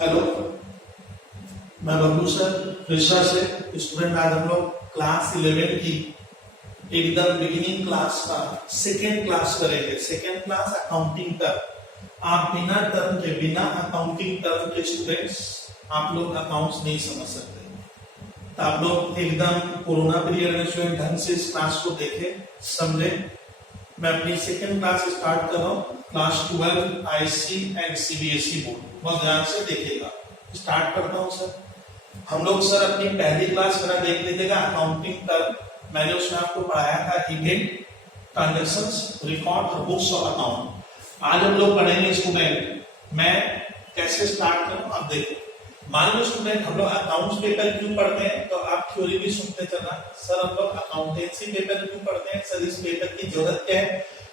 Hello, मैं Bablu sir ऋषा से student. आज हम लोग क्लास 11 की एकदम बिगिनिंग क्लास का सेकेंड क्लास करेंगे। Second class accounting term. आप बिना टर्म के, बिना अकाउंटिंग टर्म के स्टूडेंट्स आप लोग अकाउंट्स नहीं समझ सकते। तो आप लोग एकदम कोरोना पीरियड में स्टूडेंट ढंग से इस क्लास को देखे, समझे। मैं अपनी सेकेंड क्लास स्टार्ट कर रहा हूँ। Class 12 IC and CBSE board, बहुत ध्यान से देखिएगा। स्टार्ट करता हूँ सर। हम लोग सर अपनी पहली क्लास मेरा देख लीजिएगा अकाउंटिंग टर्म। मैंने उसमें आपको पढ़ाया था इवेंट, ट्रांजेक्शंस, रिकॉर्ड और बुक्स ऑफ अकाउंट। आज हम लोग पढ़ेंगे स्टूडेंट, मैं कैसे स्टार्ट करूँ आप देखो। मान लो स्टूडेंट हम लोग अकाउंट्स पेपर क्यों पढ़ते हैं, तो आप थ्योरी भी सुनते चलना। सर हम लोग अकाउंटेंसी पेपर क्यों पढ़ते हैं, सर इस पेपर की जरूरत क्या है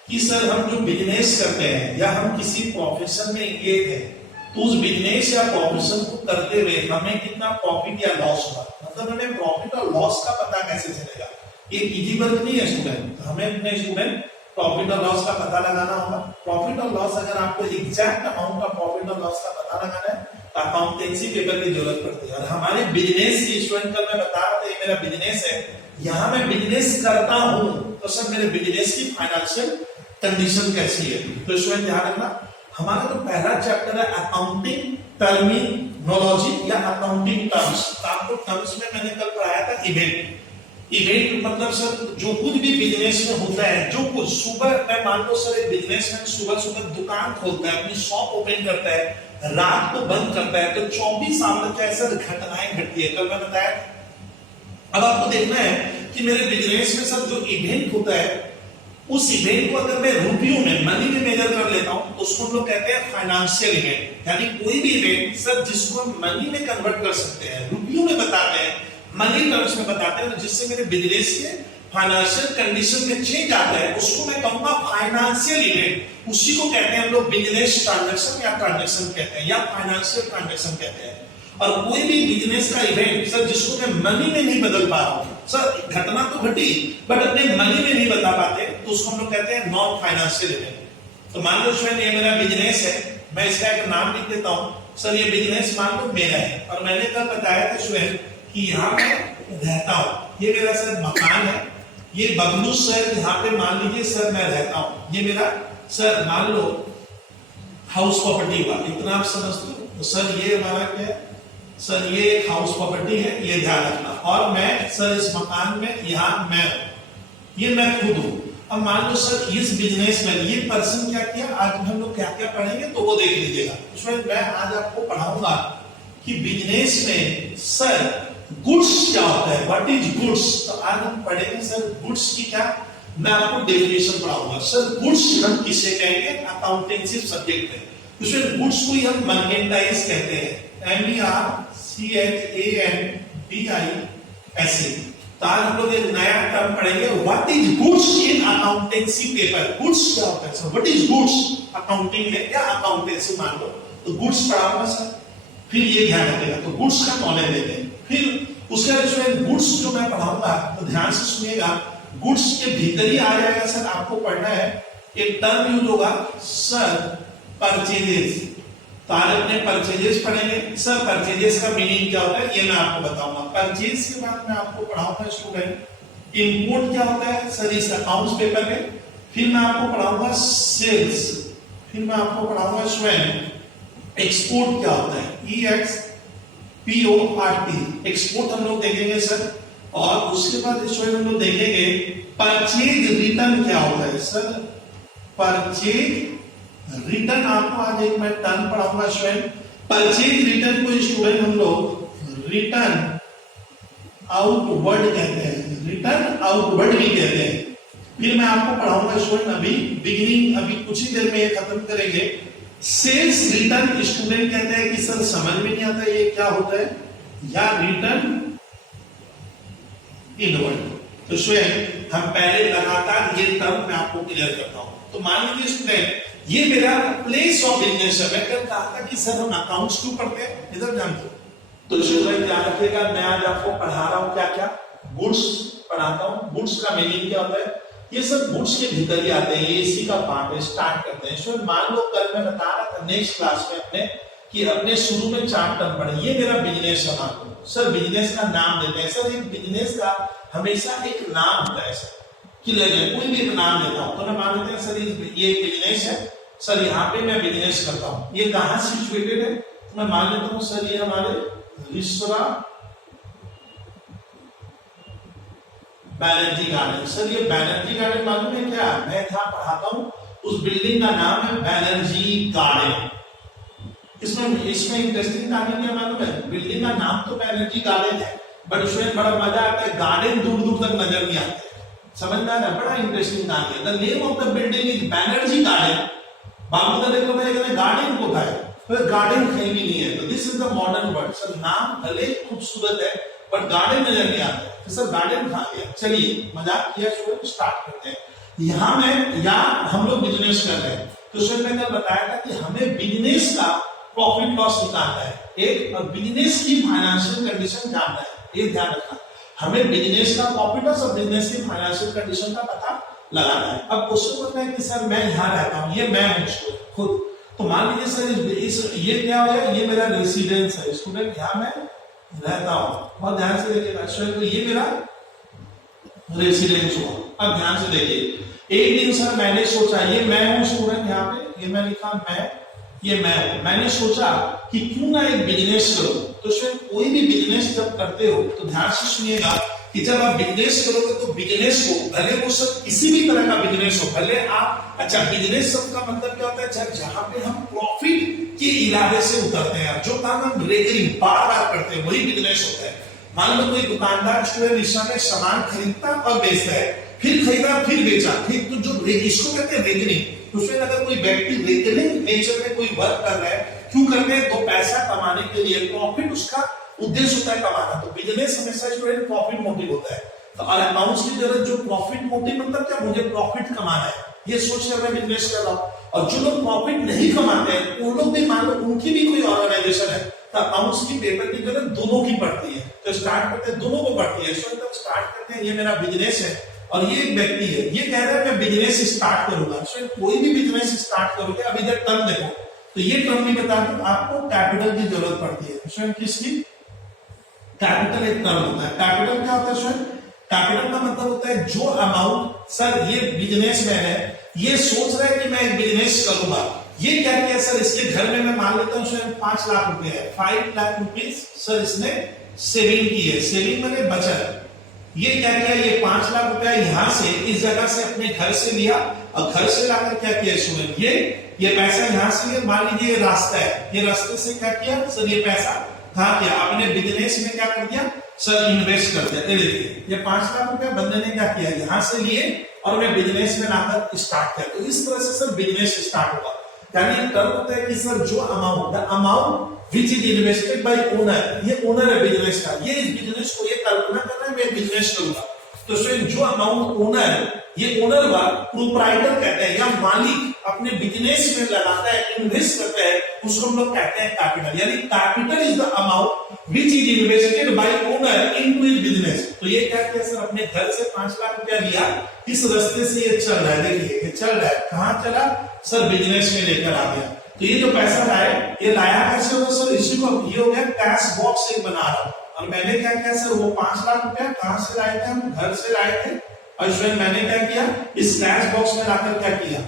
कि सर हम जो बिजनेस करते हैं या हम किसी प्रोफेशन में एंगेज हैं, तो उस बिजनेस या प्रोफेशन को करते हुए हमें कितना प्रॉफिट या लॉस हुआ, मतलब हमें प्रॉफिट और लॉस का पता कैसे चलेगा। ये इजी वर्क नहीं है स्टूडेंट। हमें अपने स्टूडेंट प्रॉफिट और लॉस का पता लगाना होगा। प्रॉफिट और लॉस, अगर आपको एग्जैक्ट अमाउंट का प्रॉफिट और लॉस का पता लगाना है तो अकाउंटेंसी पेपर की जरूरत पड़ती है। और हमारे बिजनेस की स्टूडेंट, कल मैं बता रहा था ये मेरा बिजनेस है, यहाँ मैं बिजनेस करता हूँ, तो सर मेरे बिजनेस की फाइनेंशियल कंडीशन कैसी है। तो स्टूडेंट ध्यान रखना, हमारा जो पहला चैप्टर है अकाउंटिंग टर्मिनोलॉजी या अकाउंटिंग टर्म्स। आपको टर्म्स में मैंने कल पढ़ाया था इवेंट। इवेंट मतलब सर जो कुछ भी बिजनेस में होता है, जो कुछ सुबह, मैं मान लो सर एक बिजनेसमैन सुबह सुबह दुकान खोलता है, अपनी शॉप ओपन करता है, रात को बंद करता है, तो 24 आवर क्या सर घटनाएं घटती है, कल मैं बताया। अब आपको देखना है कि मेरे बिजनेस में सर जो इवेंट होता है, उस इवेंट को अगर मैं रुपयों में, मनी में मेजर कर लेता हूं, तो उसको हम लोग कहते हैं फाइनेंशियल इवेंट। यानी कोई भी इवेंट सर जिसको हम मनी में कन्वर्ट कर सकते हैं, रुपयों में बताते हैं, मनी टर्म्स में बताते हैं, जिससे मेरे बिजनेस के फाइनेंशियल कंडीशन में चेंज आता है, उसको मैं कहूंगा फाइनेंशियल इवेंट। उसी को कहते हैं हम लोग बिजनेस ट्रांजैक्शन या ट्रांजैक्शन कहते हैं या फाइनेंशियल ट्रांजैक्शन कहते हैं। और कोई भी बिजनेस का इवेंट सर जिसको मैं मनी में नहीं बदल पा रहा हूं, सर घटना तो घटी बट अपने मनी में नहीं बता पाते, तो उसको हम लोग कहते हैं नॉन फाइनेंशियल इवेंट। तो मान लो स्वयं ये मेरा बिजनेस है, मैं इसका एक नाम लिख देता हूं, सर ये बिजनेस मान लो मेरा है, और मैंने कल बताया था स्वयं कि यहाँ मैं रहता हूँ, ये मेरा सर मकान है, ये बबलू सर यहाँ पे मान लीजिए सर मैं रहता हूँ, ये मेरा सर मान लो हाउस प्रॉपर्टी हुआ, इतना आप समझते हो। तो सर ये हमारा क्या है, सर ये एक हाउस प्रॉपर्टी है, ये ध्यान रखना। और मैं सर इस मकान में, यहाँ मैं हूँ, ये मैं खुद हूँ। अब मान लो सर इस बिजनेस में ये पर्सन क्या किया, आज हम लोग क्या क्या पढ़ेंगे तो वो देख लीजिएगा। उसमें मैं आज आपको पढ़ाऊंगा कि बिजनेस में सर गुड्स क्या होता है, व्हाट इज गुड्स। तो आज हम पढ़ेंगे सर गुड्स की क्या, मैं आपको डेफिनेशन पढ़ाऊंगा। सर गुड्स हम किसे कहेंगे, अकाउंटेंसी सब्जेक्ट है, उसमें गुड्स को हम मर्केंटाइज कहते हैं, MERCHANDISE। तो आज हम लोग एक नया टर्म पढ़ेंगे, what is goods in accountancy paper. Goods क्या होता है sir, what is goods accounting में या अकाउंटेंसी मान लो, तो गुड्स पढ़ाऊंगा सर। फिर ये ध्यान रखिएगा, तो गुड्स का नॉलेज लेते हैं। फिर उसके बाद गुड्स जो मैं पढ़ाऊंगा तो ध्यान से सुनिएगा, गुड्स के भीतर ही आ जाएगा सर, आपको पढ़ना है एक टर्म यूज होगा सर परचेजेस। तो आज अपने परचेजेस पढ़ेंगे। सर परचेजेस का मीनिंग क्या होता है ये मैं आपको बताऊंगा। परचेज के बाद मैं आपको पढ़ाऊंगा स्टूडेंट इंपोर्ट क्या होता है सर इस अकाउंट्स पेपर में। फिर मैं आपको पढ़ाऊंगा सेल्स, फिर मैं आपको पढ़ाऊंगा स्वयं एक्सपोर्ट क्या होता है, EXPORT, एक्सपोर्ट हम लोग देखेंगे सर। और उसके बाद स्वयं हम लोग देखेंगे परचेज रिटर्न क्या होता है सर, परचेज रिटर्न। आपको आज एक मैं टर्म पढ़ाऊंगा स्वयं परचेज रिटर्न को स्टूडेंट हम लोग रिटर्न आउटवर्ड कहते हैं, रिटर्न आउटवर्ड भी कहते हैं। फिर मैं आपको पढ़ाऊंगा स्टूडेंट अभी बिगिनिंग, अभी कुछ ही देर में ये खत्म करेंगे, सेल्स रिटर्न। स्टूडेंट कहते हैं कि सर समझ में नहीं आता ये क्या होता है, या रिटर्न इनवर्ड। तो स्वयं हम पहले लगातार ये टर्म मैं आपको क्लियर करता हूं। तो मान लीजिए स्टूडेंट ये मेरा प्लेस ऑफ बिजनेस है। मैं कल कहा था कि सर हम अकाउंट्स क्यों पढ़ते हैं, इधर ध्यान दो। तो स्टूडेंट ध्यान रखिएगा, मैं आज आपको पढ़ा रहा हूं क्या क्या, गुड्स पढ़ाता हूं। गुड्स का मीनिंग क्या होता है, ये सब गुड्स के भीतर ही आते हैं, ये इसी का पार्ट है। स्टार्ट करते हैं। मान लो कल मैं बता रहा था नेक्स्ट क्लास में अपने कि अपने शुरू में 4 टर्म पढ़े। ये मेरा बिजनेस है, मान लो सर बिजनेस का नाम देते हैं सर, एक बिजनेस का हमेशा एक नाम होता है सर, कि ले लें कोई भी एक नाम लेता हूं तो मैं मान लेते हैं सर ये बिजनेस है सर, यहाँ पे मैं बिजनेस करता हूँ। ये कहाँ सिचुएटेड है, तो मैं मान लेता हूँ सर ये हमारे रिसरा बैनर्जी गार्डन। सर ये बैनर्जी गार्डन मालूम है क्या, मैं जहाँ पढ़ाता हूँ उस बिल्डिंग का नाम है बैनर्जी गार्डन। इसमें इंटरेस्टिंग कहानी क्या मालूम है, बिल्डिंग का नाम तो बैनर्जी गार्डन है बट उसमें बड़ा मजा आता है, गार्डन दूर दूर तक नजर नहीं आते, समझ में आया, बड़ा इंटरेस्टिंग कहानी है। The name of the building is Banerjee garden. बाबू का देखो मैं कहते गार्डन को है, तो गार्डन कहीं भी नहीं है, तो this is the modern word. Sir नाम भले खूबसूरत है बट गार्डन नजर नहीं आता है, तो सर गार्डन कहाँ गया। चलिए मजाक किया, स्टूडेंट स्टार्ट करते हैं। यहाँ में या हम लोग बिजनेस कर रहे हैं, तो सर मैंने कल बताया था कि हमें बिजनेस का प्रॉफिट लॉस निकालना है एक, और बिजनेस की फाइनेंशियल कंडीशन जानना है, ये ध्यान रखना। हमें बिजनेस का प्रॉफिट लॉस और बिजनेस की फाइनेंशियल कंडीशन का पता लगाना है। अब क्वेश्चन होता है कि सर मैं यहाँ रहता हूँ, ये मैं हूँ खुद, तो मान लीजिए सर ये क्या हो गया, ये मेरा रेसिडेंस है स्टूडेंट, यहाँ मैं रहता हूँ, बहुत ध्यान से देखिएगा स्टूडेंट, ये मेरा रेसिडेंस हुआ। अब ध्यान से देखिए, एक दिन सर मैंने सोचा ये मैं हूँ स्टूडेंट, यहाँ पे ये मैं लिखा मैं, ये मैं हूं, मैंने सोचा कि क्यों ना एक बिजनेस करो। तो सर कोई भी बिजनेस जब करते हो तो ध्यान से सुनिएगा कि जब आप बिजनेस करोगे तो बिजनेस को, भले वो सब किसी भी तरह का बिजनेस हो, भले आप, अच्छा बिजनेस सब का मतलब क्या होता है, जहां पे हम प्रॉफिट के इरादे से उतरते हैं, जो काम हम रेगुलर बार बार करते हैं वही बिजनेस होता है। मान लो कोई दुकानदार स्टूडेंट रिक्शा में सामान खरीदता और बेचता है, फिर खरीदा फिर बेचा, फिर तो जो इसको कहते हैं रेगनिंग। उसमें अगर कोई व्यक्ति रेगनिंग नेचर में कोई वर्क कर रहा है, क्यों कर रहे हैं, तो पैसा कमाने के लिए, प्रॉफिट उसका उद्देश्य होता है कमाना। तो बिजनेस हमेशा स्टूडेंट प्रॉफिट मोटिव होता है। तो अकाउंट्स की जरूरत जो प्रॉफिट मोटिव मतलब क्या, मुझे प्रॉफिट कमाना है, ये सोच कर मैं बिजनेस कर रहा हूँ। और जो लोग प्रॉफिट नहीं कमाते हैं वो लोग भी, मान लो उनकी भी कोई ऑर्गेनाइजेशन है, तो अकाउंट्स की पेपर की जरूरत दोनों की पड़ती है। तो स्टार्ट करते हैं दोनों को पड़ती है, तब स्टार्ट करते हैं, ये मेरा बिजनेस है और ये एक व्यक्ति है, ये कह रहा है मैं बिजनेस स्टार्ट करूंगा। कोई भी बिजनेस स्टार्ट करोगे, अब इधर टर्म देखो, तो ये टर्म भी बता दूं, आपको कैपिटल की जरूरत पड़ती है। स्वयं किसकी, कैपिटल एक टर्म होता है। कैपिटल क्या होता है स्वयं, कैपिटल का मतलब होता है जो अमाउंट, सर ये बिजनेसमैन है, ये सोच रहा है कि मैं एक बिजनेस करूंगा, ये क्या किया सर, इसके घर में मैं मान लेता हूँ स्वयं 5 लाख रुपए है, 5 लाख रुपीज सर इसने सेविंग की है, सेविंग मैंने बचत। ये क्या किया, ये 5 लाख रुपया यहाँ से, इस जगह से अपने घर से लिया, और घर से लाकर क्या किया स्टूडेंट, ये पैसा यहाँ से, मान लीजिए ये रास्ता है, ये रास्ते से क्या किया सर, ये पैसा कहाँ किया, अपने बिजनेस में क्या कर दिया सर, इन्वेस्ट कर दिया। देखिए ये 5 लाख रुपया बंदे ने क्या किया, यहाँ से लिए और मैं बिजनेस में लाकर स्टार्ट किया। तो इस तरह से सर बिजनेस स्टार्ट होगा। यानी टर्म होता है कि सर जो amount which is invested by owner, ये ओनर है बिजनेस का, ये इस बिजनेस को ये कल्पना कर रहा है मैं बिजनेस करूंगा। तो स्वयं जो अमाउंट ओनर, ये ओनर व प्रोप्राइटर कहते हैं, या मालिक अपने बिजनेस में लगाता है, इन्वेस्ट करता है, उसको हम लोग कहते हैं कैपिटल। यानी capital is the amount which is invested by owner into his business. तो ये क्या किया सर, अपने घर से 5 लाख रुपया लिया, इस रास्ते से ये चल रहा है, देखिए ये चल रहा है, कहाँ चला सर, बिजनेस में लेकर आ गया। तो ये जो पैसा लाए, ये लाया कैसे होगा सर, इसी को ये हो गया कैश बॉक्स एक बना रहा हूं। और मैंने क्या किया सर, वो 5 लाख रुपया कहां से लाए थे, हम घर से लाए थे, और इसमें मैंने क्या किया, इस कैश बॉक्स में लाकर क्या किया,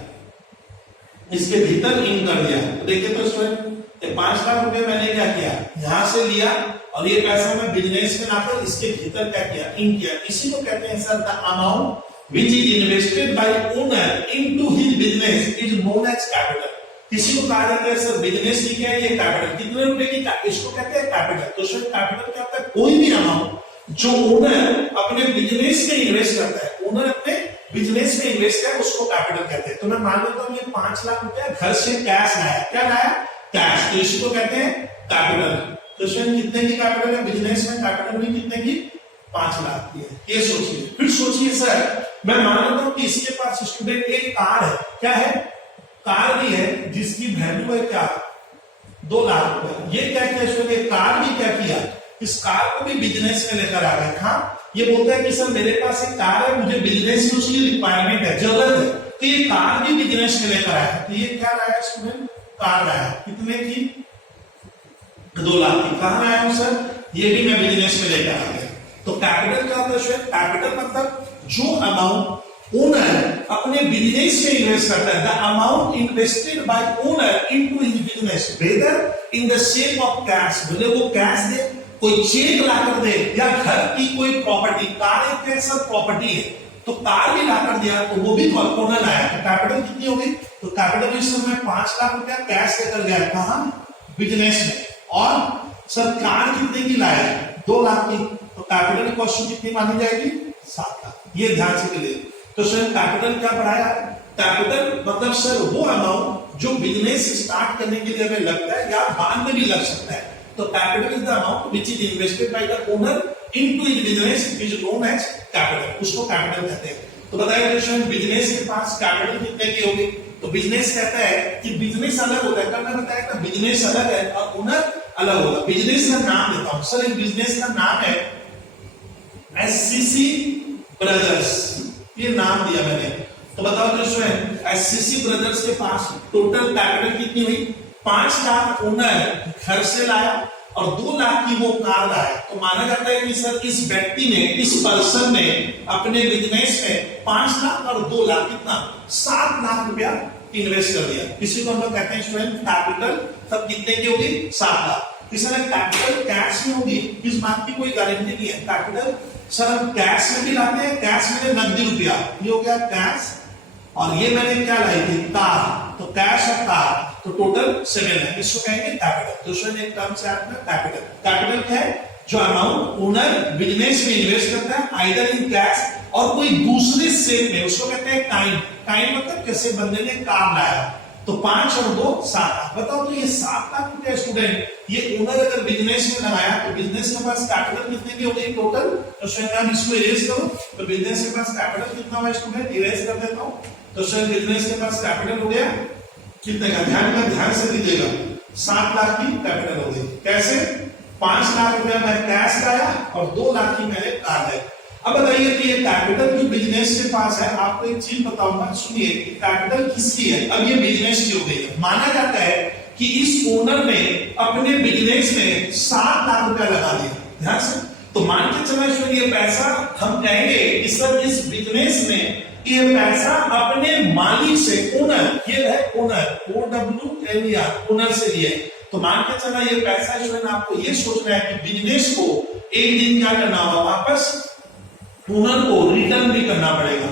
इसके भीतर इन कर दिया। तो देखिए तो स्टूडेंट, ये 5 लाख रुपए मैंने क्या किया, यहां से लिया, और ये पैसा मैं बिजनेस में लाकर इसके भीतर क्या किया, इन किया। इसी को कहते हैं sir the amount which is invested by owner into his business is known as capital. किसी को कहा जाता है सर बिजनेस की क्या है, ये कैपिटल, कितने रुपए की, इसको कहते हैं कैपिटल। तो सर कैपिटल क्या होता है, कोई भी अमाउंट जो ओनर अपने बिजनेस में इन्वेस्ट करता है, ओनर अपने बिजनेस में इन्वेस्ट किया, उसको कैपिटल कहते हैं। तो मैं मान लेता हूं ये 5 लाख रुपया घर से कैश लाया, क्या लाया, कैश, तो इसी को कहते हैं कैपिटल। तो सर कितने की कैपिटल है, बिजनेस में कैपिटल भी कितने की, 5 लाख की है। ये सोचिए, फिर सोचिए सर मैं मान लेता हूं कि इसके पास स्टूडेंट एक कार है, क्या है, कार भी है, जिसकी वैल्यू है क्या, 2 लाख रुपए। ये क्या किया स्टूडेंट, कार भी क्या किया, इस कार को भी बिजनेस में लेकर आ गया। हाँ, ये बोलता है कि सर मेरे पास एक कार है, मुझे बिजनेस में उसकी रिक्वायरमेंट है, जरूरत है, तो ये कार भी बिजनेस में लेकर आया। तो ये क्या लाया स्टूडेंट, कार लाया, कितने की, 2 लाख की। कहां आया हूं सर? ये भी मैं बिजनेस में लेकर आ गया। तो कैपिटल क्या होता है? कैपिटल मतलब जो अमाउंट ओनर अपने बिजनेस में इन्वेस्ट करता है, the amount invested by owner into his business, whether in the shape of cash, भले वो कैश दे, कोई चेक लाकर दे, या घर की कोई प्रॉपर्टी, कार एक कैसा प्रॉपर्टी है तो कार भी लाकर दिया तो वो भी ओनर लाया। तो कैपिटल कितनी होगी? तो कैपिटल इस समय 5 लाख रुपया कैश लेकर गया, कहां? बिजनेस में। और सर कार कितने की लाया? 2 लाख की। तो कैपिटल कॉस्ट कितनी मानी जाएगी? 7 लाख। ये ध्यान से ले। तो सर कैपिटल क्या पढ़ाया? कैपिटल मतलब सर वो अमाउंट जो बिजनेस स्टार्ट करने के लिए हमें लगता है या बाद में भी लग सकता है। तो capital is the amount which is invested by the owner into his business, is known as capital, उसको कैपिटल कहते हैं। तो बताइए क्वेश्चन, बिजनेस के पास कैपिटल कितने की होगी? तो बिजनेस कहता है कि बिजनेस अलग होता है, कल मैं बताया था बिजनेस अलग है और ओनर अलग होगा। बिजनेस का नाम देता हूं सर, इस बिजनेस का नाम है एससीसी ब्रदर्स, ये नाम दिया मैंने। तो बताओ क्वेश्चन, एससीसी ब्रदर्स के पास टोटल कैपिटल कितनी हुई? 5 लाख ओनर घर से लाया और 2 लाख की वो कार लाया। तो माना जाता है कि सर इस व्यक्ति ने, इस पर्सन ने अपने बिजनेस में 5 लाख और 2 लाख कितना 7 लाख रुपया इन्वेस्ट कर दिया। इसी को हम लोग कहते हैं स्टूडेंट कैपिटल। तब कितने की होगी? 7 लाख। इसमें कैपिटल कैश में होगी, इस बात की कोई गारंटी नहीं है। कैपिटल सर हम कैश में भी लाते हैं, कैश में नकदी रुपया, ये हो गया कैश। और ये मैंने क्या लाई थी? कार। तो कैश और कार, तो टोटल 7 है, इसको कहेंगे कैपिटल। तो उसमें एक टर्म से आता है कैपिटल। कैपिटल क्या है? जो अमाउंट ओनर बिजनेस में इन्वेस्ट करता है आइदर इन कैश और कोई दूसरे शेप में, उसको कहते हैं काइंड। काइंड मतलब कैसे बंदे ने काम लाया। तो 5 और 2 7 लाख। बताओ तो ये 7 लाख रुपया स्टूडेंट ये ओनर अगर बिजनेस में लगाया तो बिजनेस के पास कैपिटल कितने की हो गई टोटल? तो स्वयं इसको इरेज करो। तो बिजनेस के पास कैपिटल कितना हुआ स्टूडेंट? इरेज कर देता हूं। तो स्वयं बिजनेस के पास कैपिटल हो गया कितने का? ध्यान से दीजिएगा, 7 लाख की कैपिटल हो गई। कैसे? 5 लाख रुपया मैं कैश लाया और 2 लाख की मैंने कार लाई। अब बताइए कि ये कैपिटल जो बिजनेस के पास है, आपको एक चीज बताऊंगा, सुनिए, कैपिटल किसकी है? अब ये बिजनेस की हो गई है। माना जाता है कि इस ओनर ने अपने बिजनेस में 7 लाख रुपया लगा दिया, ध्यान से। तो मान के चलना चाहिए ये पैसा हम कहेंगे कि सर इस बिजनेस में ये पैसा अपने मालिक से, ओनर, ये है ओनर, OWNER, ओनर से लिया है। तो मान के चलना ये पैसा जो है ना, आपको ये सोचना है कि बिजनेस को एक दिन क्या करना होगा? वापस ओनर को रिटर्न भी करना पड़ेगा।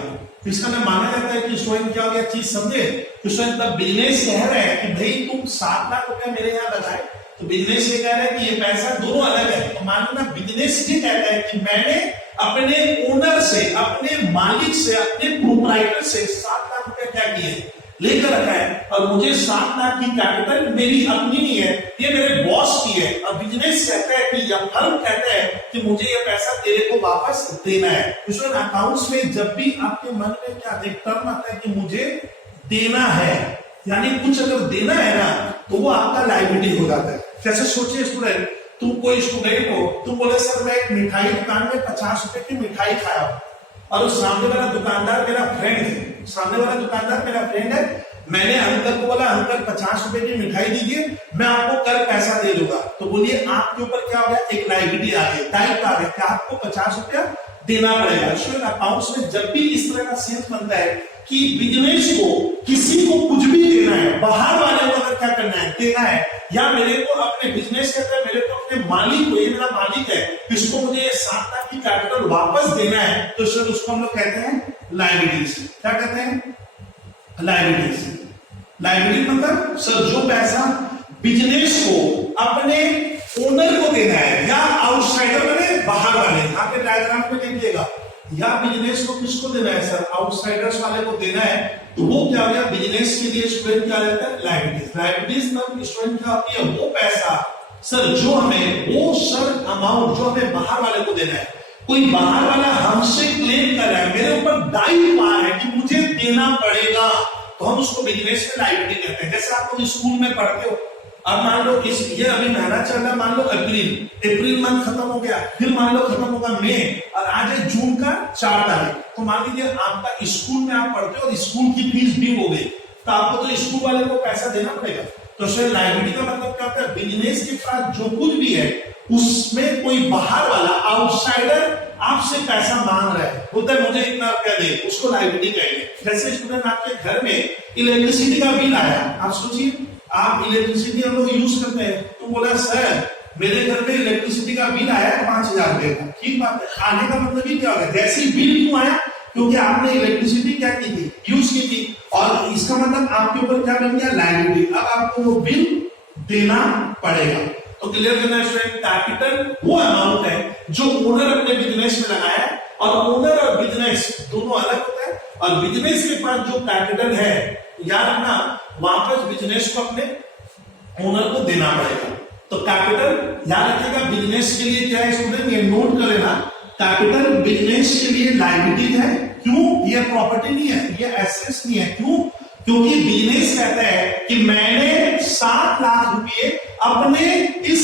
इसका मैं माना जाता है कि स्टूडेंट क्या हो गया चीज समझे? तो स्टूडेंट तब बिजनेस कह रहे हैं कि भाई तुम 7 लाख रुपया मेरे यहाँ लगाए, तो बिजनेस ये कह रहा है कि ये पैसा दोनों अलग है। तो मान लो ना बिजनेस ये कहता है कि मैंने अपने ओनर से, अपने मालिक से, अपने प्रोप्राइटर से 7 लाख रुपया क्या किया है? लेकर रखा है। और मुझे 7 लाख की कैपिटल मेरी अपनी नहीं है, ये मेरे बॉस की है। और बिजनेस कहता है कि या फर्म कहता है कि मुझे ये पैसा तेरे को वापस देना है। इसमें अकाउंट्स में जब भी आपके मन में क्या एक टर्म आता है कि मुझे देना है, यानी कुछ अगर देना है ना, तो वो आपका लायबिलिटी हो जाता है। जैसे सोचिए स्टूडेंट, तुम कोई स्टूडेंट हो, तुम बोले सर मैं एक मिठाई दुकान में 50 रुपए की मिठाई खाया और उस सामने वाला दुकानदार मेरा फ्रेंड है, सामने वाला दुकानदार मेरा फ्रेंड है, मैंने अंकल को बोला अंकल 50 रुपए की मिठाई दीजिए, मैं आपको कल पैसा दे दूंगा। तो बोलिए आपके ऊपर क्या हो गया? एक लायबिलिटी आ गई, दायित्व आ गया कि आपको 50 रुपया देना पड़ेगा। अकाउंट्स में जब भी इस तरह का सेंस बनता है कि बिजनेस को किसी को कुछ भी देना है, बाहर वाले को अगर क्या करना है? देना है, या मेरे को अपने बिजनेस के अंदर मेरे को अपने मालिक को, ये मेरा मालिक है, इसको मुझे 7 लाख की कैपिटल वापस देना है, तो सर उसको हम लोग कहते हैं लायबिलिटीज। क्या कहते हैं? लायबिलिटीज। लायबिलिटी मतलब सर जो पैसा बिजनेस को अपने ओनर को देना है या आउटसाइडर मैंने बाहर वाले, यहाँ पे डायग्राम में देखिएगा, या बिजनेस को किसको देना है सर? आउटसाइडर्स वाले को देना है। तो वो क्या हो गया? बिजनेस के लिए स्टूडेंट क्या रहता है? लायबिलिटीज। लायबिलिटीज मतलब स्टूडेंट क्या होती है? वो पैसा सर जो हमें, वो सर अमाउंट जो हमें बाहर वाले को देना है। कोई बाहर वाला हमसे क्लेम कर रहा है, मेरे ऊपर दायित्व आ रहा है कि मुझे देना पड़ेगा, तो हम उसको बिजनेस में लायबिलिटी कहते हैं। जैसे आप लोग स्कूल में पढ़ते हो, अब मान लो इस ये अभी महीना चल रहा है, मान लो अप्रैल मंथ खत्म हो गया, फिर मान लो खत्म होगा मई, और आज है जून का 4 तारीख। तो मान लीजिए आपका स्कूल में आप पढ़ते हो और स्कूल की फीस ड्यू हो गई, तो आपको तो स्कूल वाले को पैसा देना पड़ेगा। तो सर लायबिलिटी का मतलब क्या होता है? बिजनेस के पास जो कुछ भी है उसमें कोई बाहर वाला आउटसाइडर आपसे पैसा मांग रहा है, बोलता है मुझे इतना रुपया दे, उसको लायबिलिटी कहेंगे। जैसे स्टूडेंट आपके घर में इलेक्ट्रिसिटी का बिल आया, आप सोचिए आप इलेक्ट्रिसिटी हम लोग यूज करते हैं, तो बोला सर मेरे घर में इलेक्ट्रिसिटी का बिल आया 5,000 रुपए का, ठीक बात है। आने का मतलब ही क्या होगा? जैसे बिल क्यों आया? क्योंकि आपने इलेक्ट्रिसिटी क्या की थी? यूज की थी, और इसका मतलब आपके ऊपर क्या बन गया? लायबिलिटी। अब आपको वो बिल देना पड़ेगा। तो क्लियर करना है, कैपिटल वो अमाउंट है जो ओनर अपने बिजनेस में लगाया है, और ओनर और बिजनेस दोनों अलग होता है, और बिजनेस के पास जो कैपिटल है याद रखना वापस बिजनेस को अपने ओनर को देना पड़ेगा। तो कैपिटल याद रखिएगा बिजनेस के लिए क्या है स्टूडेंट, ये नोट कर लेना, कैपिटल बिजनेस के लिए लायबिलिटी है। क्यों? ये प्रॉपर्टी नहीं है, ये एसेट्स नहीं है। क्यों? क्योंकि बिजनेस कहता है कि मैंने 7 लाख रुपए अपने इस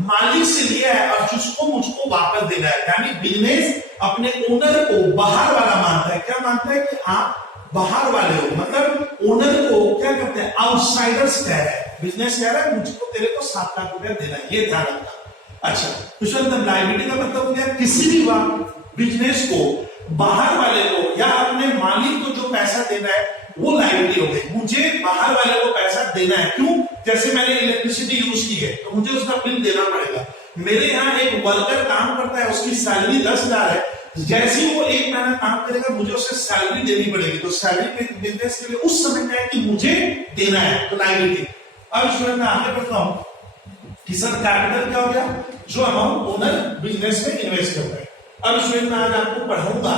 मालिक से लिया है और जिसको मुझको वापस देना है। यानी बिजनेस अपने ओनर को बाहर वाला मानता है। क्या मानता है? कि आप बाहर वाले हो, मतलब ओनर को क्या कहते हैं? आउटसाइडर्स कह रहे हैं। बिजनेस कह रहा है मुझको तेरे को 7 लाख रुपया देना है, ये ध्यान रखना। अच्छा, तो लायबिलिटी का मतलब हो गया किसी भी वक्त बिजनेस को बाहर वाले को या अपने मालिक को जो पैसा देना है वो लायबिलिटी हो गई। मुझे बाहर वाले को पैसा देना है। क्यों? जैसे मैंने इलेक्ट्रिसिटी यूज की है तो मुझे उसका बिल देना पड़ेगा। मेरे यहाँ एक वर्कर काम करता है, उसकी सैलरी 10,000 है, जैसे ही वो 1 महीना काम करेगा मुझे उसे सैलरी देनी पड़ेगी। तो सैलरी बिजनेस के लिए उस समय क्या है कि मुझे देना है, तो लायबिलिटी। अब स्टूडेंट मैं आगे बढ़ता हूं कि सर कैपिटल क्या हो गया? जो अमाउंट ओनर बिजनेस में इन्वेस्ट करता है। अब स्टूडेंट मैं आज आपको पढ़ाऊंगा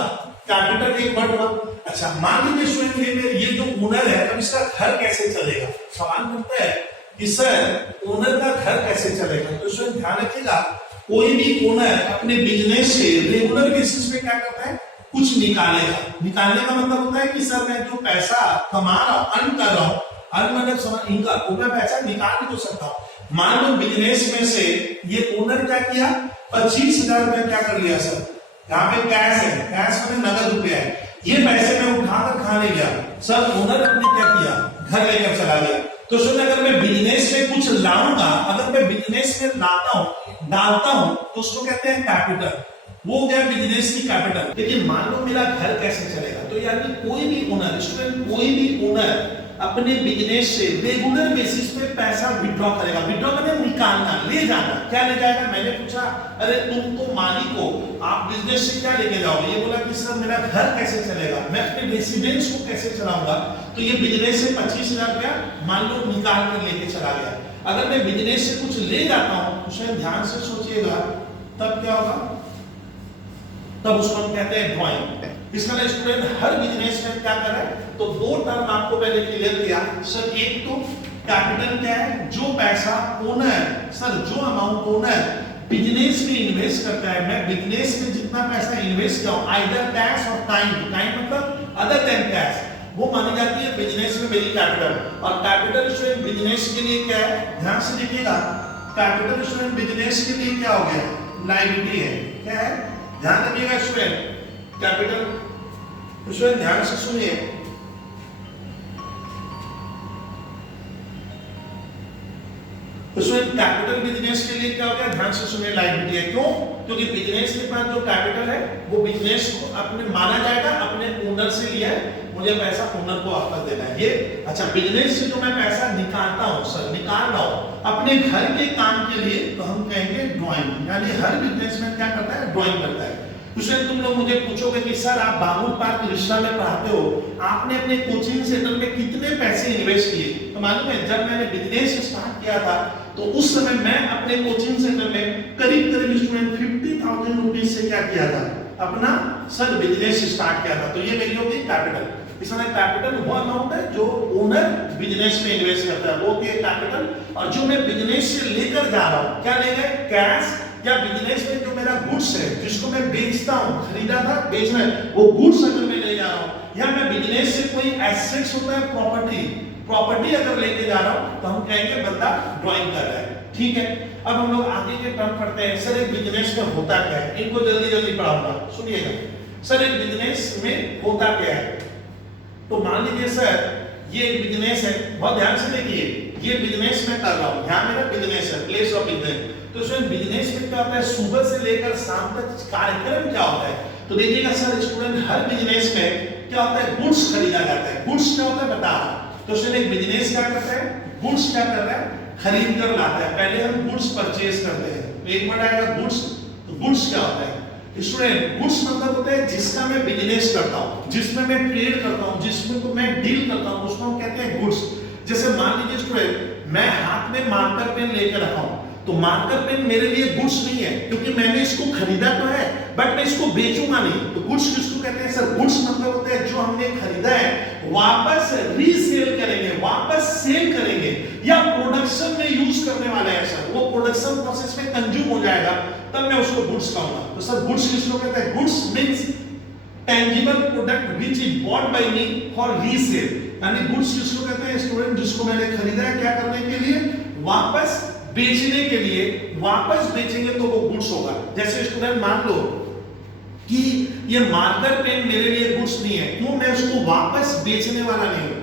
कैपिटल एक वर्ड हुआ। अच्छा, मान लीजिए स्टूडेंट ये जो ओनर है, अब इसका घर कैसे चलेगा? सवाल बनता है कि सर ओनर का घर कैसे चलेगा? तो स्टूडेंट ध्यान रखिएगा, कोई भी ओनर अपने बिजनेस से रेगुलर बेसिस पे क्या करता है? कुछ निकालेगा। निकालने का मतलब होता है कि सर मैं जो पैसा कमा रहा हूं, अर्न कर रहा हूं, अर्न मतलब समझ इनका, वो मैं पैसा निकाल भी तो सकता हूं। मान लो बिजनेस में से ये ओनर क्या किया? 25,000 रुपया क्या कर लिया सर? यहाँ पे कैश है, कैश में नगद रुपया है, ये पैसे मैं उठाकर खाने गया, सर ओनर ने क्या किया? घर लेकर चला गया। तो सुन, अगर मैं बिजनेस में कुछ लाऊंगा, अगर मैं बिजनेस में लाता हूं, डालता हूं, तो उसको कहते हैं कैपिटल। वो हो गया बिजनेस की कैपिटल। लेकिन मान लो मेरा घर कैसे चलेगा? तो यानी कोई भी ओनर, स्टूडेंट कोई भी ओनर अपने बिजनेस से रेगुलर बेसिस पे पैसा विड्रॉ करेगा। विड्रॉ करने निकालना, ले जाना। क्या ले जाएगा? मैंने पूछा अरे तुम तो मालिक हो, आप बिजनेस से क्या लेके जाओगे? ये बोला कि सर मेरा घर कैसे चलेगा, मैं अपने रेसिडेंस को कैसे चलाऊंगा? तो ये बिजनेस से 25,000 रुपया मान लो निकाल कर लेके चला गया। अगर मैं बिजनेस से कुछ ले जाता हूं तो शायद ध्यान से सोचिएगा, तब क्या होगा? तब उसको हम कहते हैं ड्राइंग। इसका स्टूडेंट हर बिजनेस में क्या कर रहा है? तो 2 टर्म आपको पहले क्लियर किया सर। एक तो कैपिटल क्या है? जो पैसा ओनर, सर जो अमाउंट ओनर बिजनेस में इन्वेस्ट करता है। मैं बिजनेस में जितना पैसा इन्वेस्ट किया हूं, आइदर कैश और टाइम, टाइम मतलब अदर देन कैश, वो मानी जाती है बिजनेस में मेरी कैपिटल। और कैपिटल स्टूडेंट बिजनेस के लिए क्या है? ध्यान से देखिएगा, कैपिटल स्टूडेंट बिजनेस के लिए क्या हो गया? लायबिलिटी है। क्या है? ध्यान रखिएगा स्टूडेंट, कैपिटल स्टूडेंट ध्यान से सुनिए, स्टूडेंट कैपिटल बिजनेस के लिए क्या हो गया? ध्यान से सुनिए, लायबिलिटी है। क्यों? क्योंकि बिजनेस के पास जो कैपिटल है वो बिजनेस को अपने माना जाएगा, अपने ओनर से लिया है, मुझे पैसा ओनर को वापस देना है। ये अच्छा, बिजनेस से जो मैं पैसा निकालता हूं, सर निकाल रहा हूं अपने घर के काम के लिए, तो हम कहेंगे ड्राइंग। यानी हर बिजनेसमैन क्या करता है? ड्राइंग करता है। क्वेश्चन तुम लोग मुझे पूछोगे कि सर आप बाबू पार्क रिश्ता में पढ़ाते हो, आपने अपने कोचिंग सेंटर में कितने पैसे इन्वेस्ट किए? तो मालूम है जब मैंने बिजनेस स्टार्ट किया था तो उस समय मैं अपने कोचिंग सेंटर में करीब स्टूडेंट 50,000 रुपीज से क्या किया था? अपना सर बिजनेस स्टार्ट किया था। तो ये मेरी होगी कैपिटल। इसमें कैपिटल वो अमाउंट है जो ओनर बिजनेस में इन्वेस्ट करता है, वो होती है कैपिटल। और जो मैं बिजनेस से लेकर जा रहा हूं, क्या ले गए? कैश, या बिजनेस में जो मेरा गुड्स है जिसको मैं बेचता हूं, खरीदा था बेचना है, वो गुड्स अगर मैं ले जा रहा हूं, या मैं बिजनेस से कोई एसेट्स होता है प्रॉपर्टी अगर लेके जा रहा हूं, तो हम कहेंगे बंदा ड्राइंग कर रहा है। ठीक है, अब हम लोग आगे के टर्म पढ़ते हैं। सर एक बिजनेस में होता क्या है? इनको जल्दी जल्दी पढ़ाऊंगा, सुनिएगा। सर एक बिजनेस में होता क्या है? तो मान लीजिए सर ये एक बिजनेस है, बहुत ध्यान से देखिए, ये बिजनेस में कर रहा हूँ, यहाँ मेरा बिजनेस है, प्लेस ऑफ बिजनेस। तो स्टूडेंट बिजनेस में क्या होता है, सुबह से लेकर शाम तक कार्यक्रम क्या होता है, तो देखिएगा सर स्टूडेंट हर बिजनेस में क्या होता है, गुड्स खरीदा जाता है। गुड्स क्या होता है बता रहा हूं। तो स्टूडेंट एक बिजनेस क्या करता है, गुड्स क्या कर रहा है, खरीद कर लाता है। पहले हम गुड्स परचेज करते हैं, तो एक वर्ड आएगा गुड्स। तो गुड्स क्या होता है स्टूडेंट, गुड्स मतलब होता है जिसका मैं बिजनेस करता हूं, जिसमें मैं ट्रेड करता हूं, जिसमें तो मैं डील करता हूं, उसको हम कहते हैं गुड्स। जैसे मान लीजिए स्टूडेंट मैं हाथ में मार्कर पेन लेकर रखा हूं, तो मार्कर पेन मेरे लिए गुड्स नहीं है, क्योंकि मैंने इसको खरीदा तो है बट मैं इसको बेचूंगा नहीं। तो गुड्स किसको कहते हैं सर, गुड्स मतलब होता है जो हमने खरीदा है वापस रीसेल करेंगे, वापस सेल करेंगे, या प्रोडक्शन में यूज करने वाले हैं सर, वो प्रोडक्शन प्रोसेस में कंज्यूम हो जाएगा, तब मैं उसको गुड्स कहूंगा। तो सर गुड्स किसको कहते हैं, goods means tangible product which is bought by me for resale. यानी गुड्स किसको कहते हैं स्टूडेंट, जिसको मैंने खरीदा है क्या करने के लिए, वापस बेचने के लिए, वापस बेचेंगे तो वो गुड्स होगा। जैसे स्टूडेंट मान लो कि ये मार्कर पेन मेरे लिए गुड्स नहीं है, क्यों, मैं उसको वापस बेचने वाला नहीं हूं।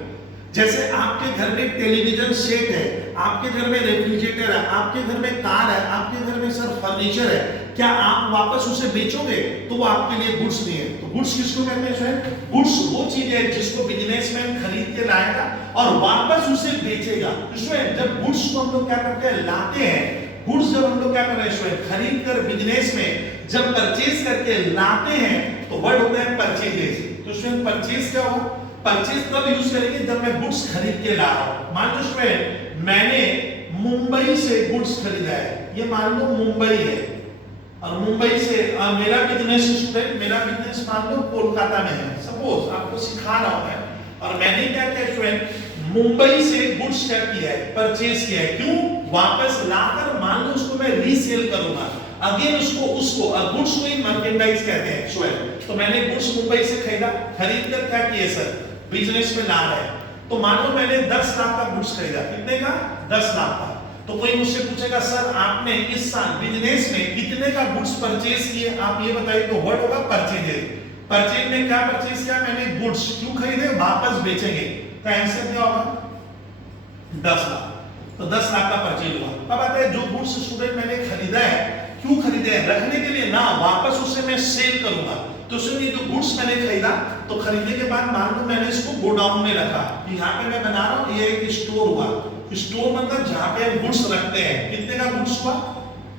जैसे आपके घर में टेलीविजन सेट है, आपके घर में रेफ्रिजरेटर है, आपके घर में कार है, आपके घर में सर फर्नीचर है, क्या आप वापस उसे बेचोगे, तो वो आपके लिए गुड्स नहीं है। तो गुड्स किसको कहते हैं सर, गुड्स वो चीज है जिसको बिजनेसमैन खरीद के लाएगा और वापस उसे बेचेगा। इसमें जब गुड्स को हम लोग क्या करते हैं, लाते हैं, गुड्स जब हम लोग क्या कर रहे हैं, खरीद कर बिजनेस में जब परचेज करके लाते हैं तो वर्ड होता है परचेजेस। तो स्टूडेंट परचेज क्या होगा, परचेज तब यूज करेंगे जब मैं गुड्स खरीद के ला रहा हूं। मान लो स्टूडेंट मैंने मुंबई से गुड्स खरीदा है, ये मान लो मुंबई है, और मुंबई से मेरा बिजनेस स्टूडेंट, मेरा बिजनेस मान लो कोलकाता में है, सपोज आपको सिखा रहा हूं मैं, और मैंने क्या किया स्टूडेंट, मुंबई से गुड्स क्या किया है, परचेज किया है, क्यों, वापस लाकर मान लो उसको मैं रीसेल करूंगा, अगेन उसको गुड्स को ही मर्चेंडाइज कहते हैं स्टूडेंट। तो मैंने गुड्स मुंबई से खरीदा, खरीद कर क्या किया सर, बिजनेस में ला रहे हैं। तो मान लो मैंने 10 लाख का गुड्स खरीदा, कितने का, 10 लाख का। तो कोई मुझसे पूछेगा सर आपने इस साल बिजनेस में कितने का गुड्स परचेज किए, आप ये बताइए, तो वर्ड होगा परचेज। परचेज में क्या परचेज किया मैंने, गुड्स, क्यों खरीदे, वापस बेचेंगे। तो आंसर क्या होगा, 10 लाख। तो 10 लाख का परचेज हुआ। अब आता है जो गुड्स स्टूडेंट मैंने खरीदा है, क्यों खरीदे हैं, रखने के लिए ना, वापस उसे मैं सेल करूंगा। तो सुनिए जो गुड्स मैंने खरीदा, तो खरीदने के बाद मान लो मैंने इसको गोडाउन में रखा, यहाँ पे मैं बना रहा हूँ, ये एक स्टोर हुआ। स्टोर मतलब जहाँ पे हम गुड्स रखते हैं, कितने का गुड्स हुआ,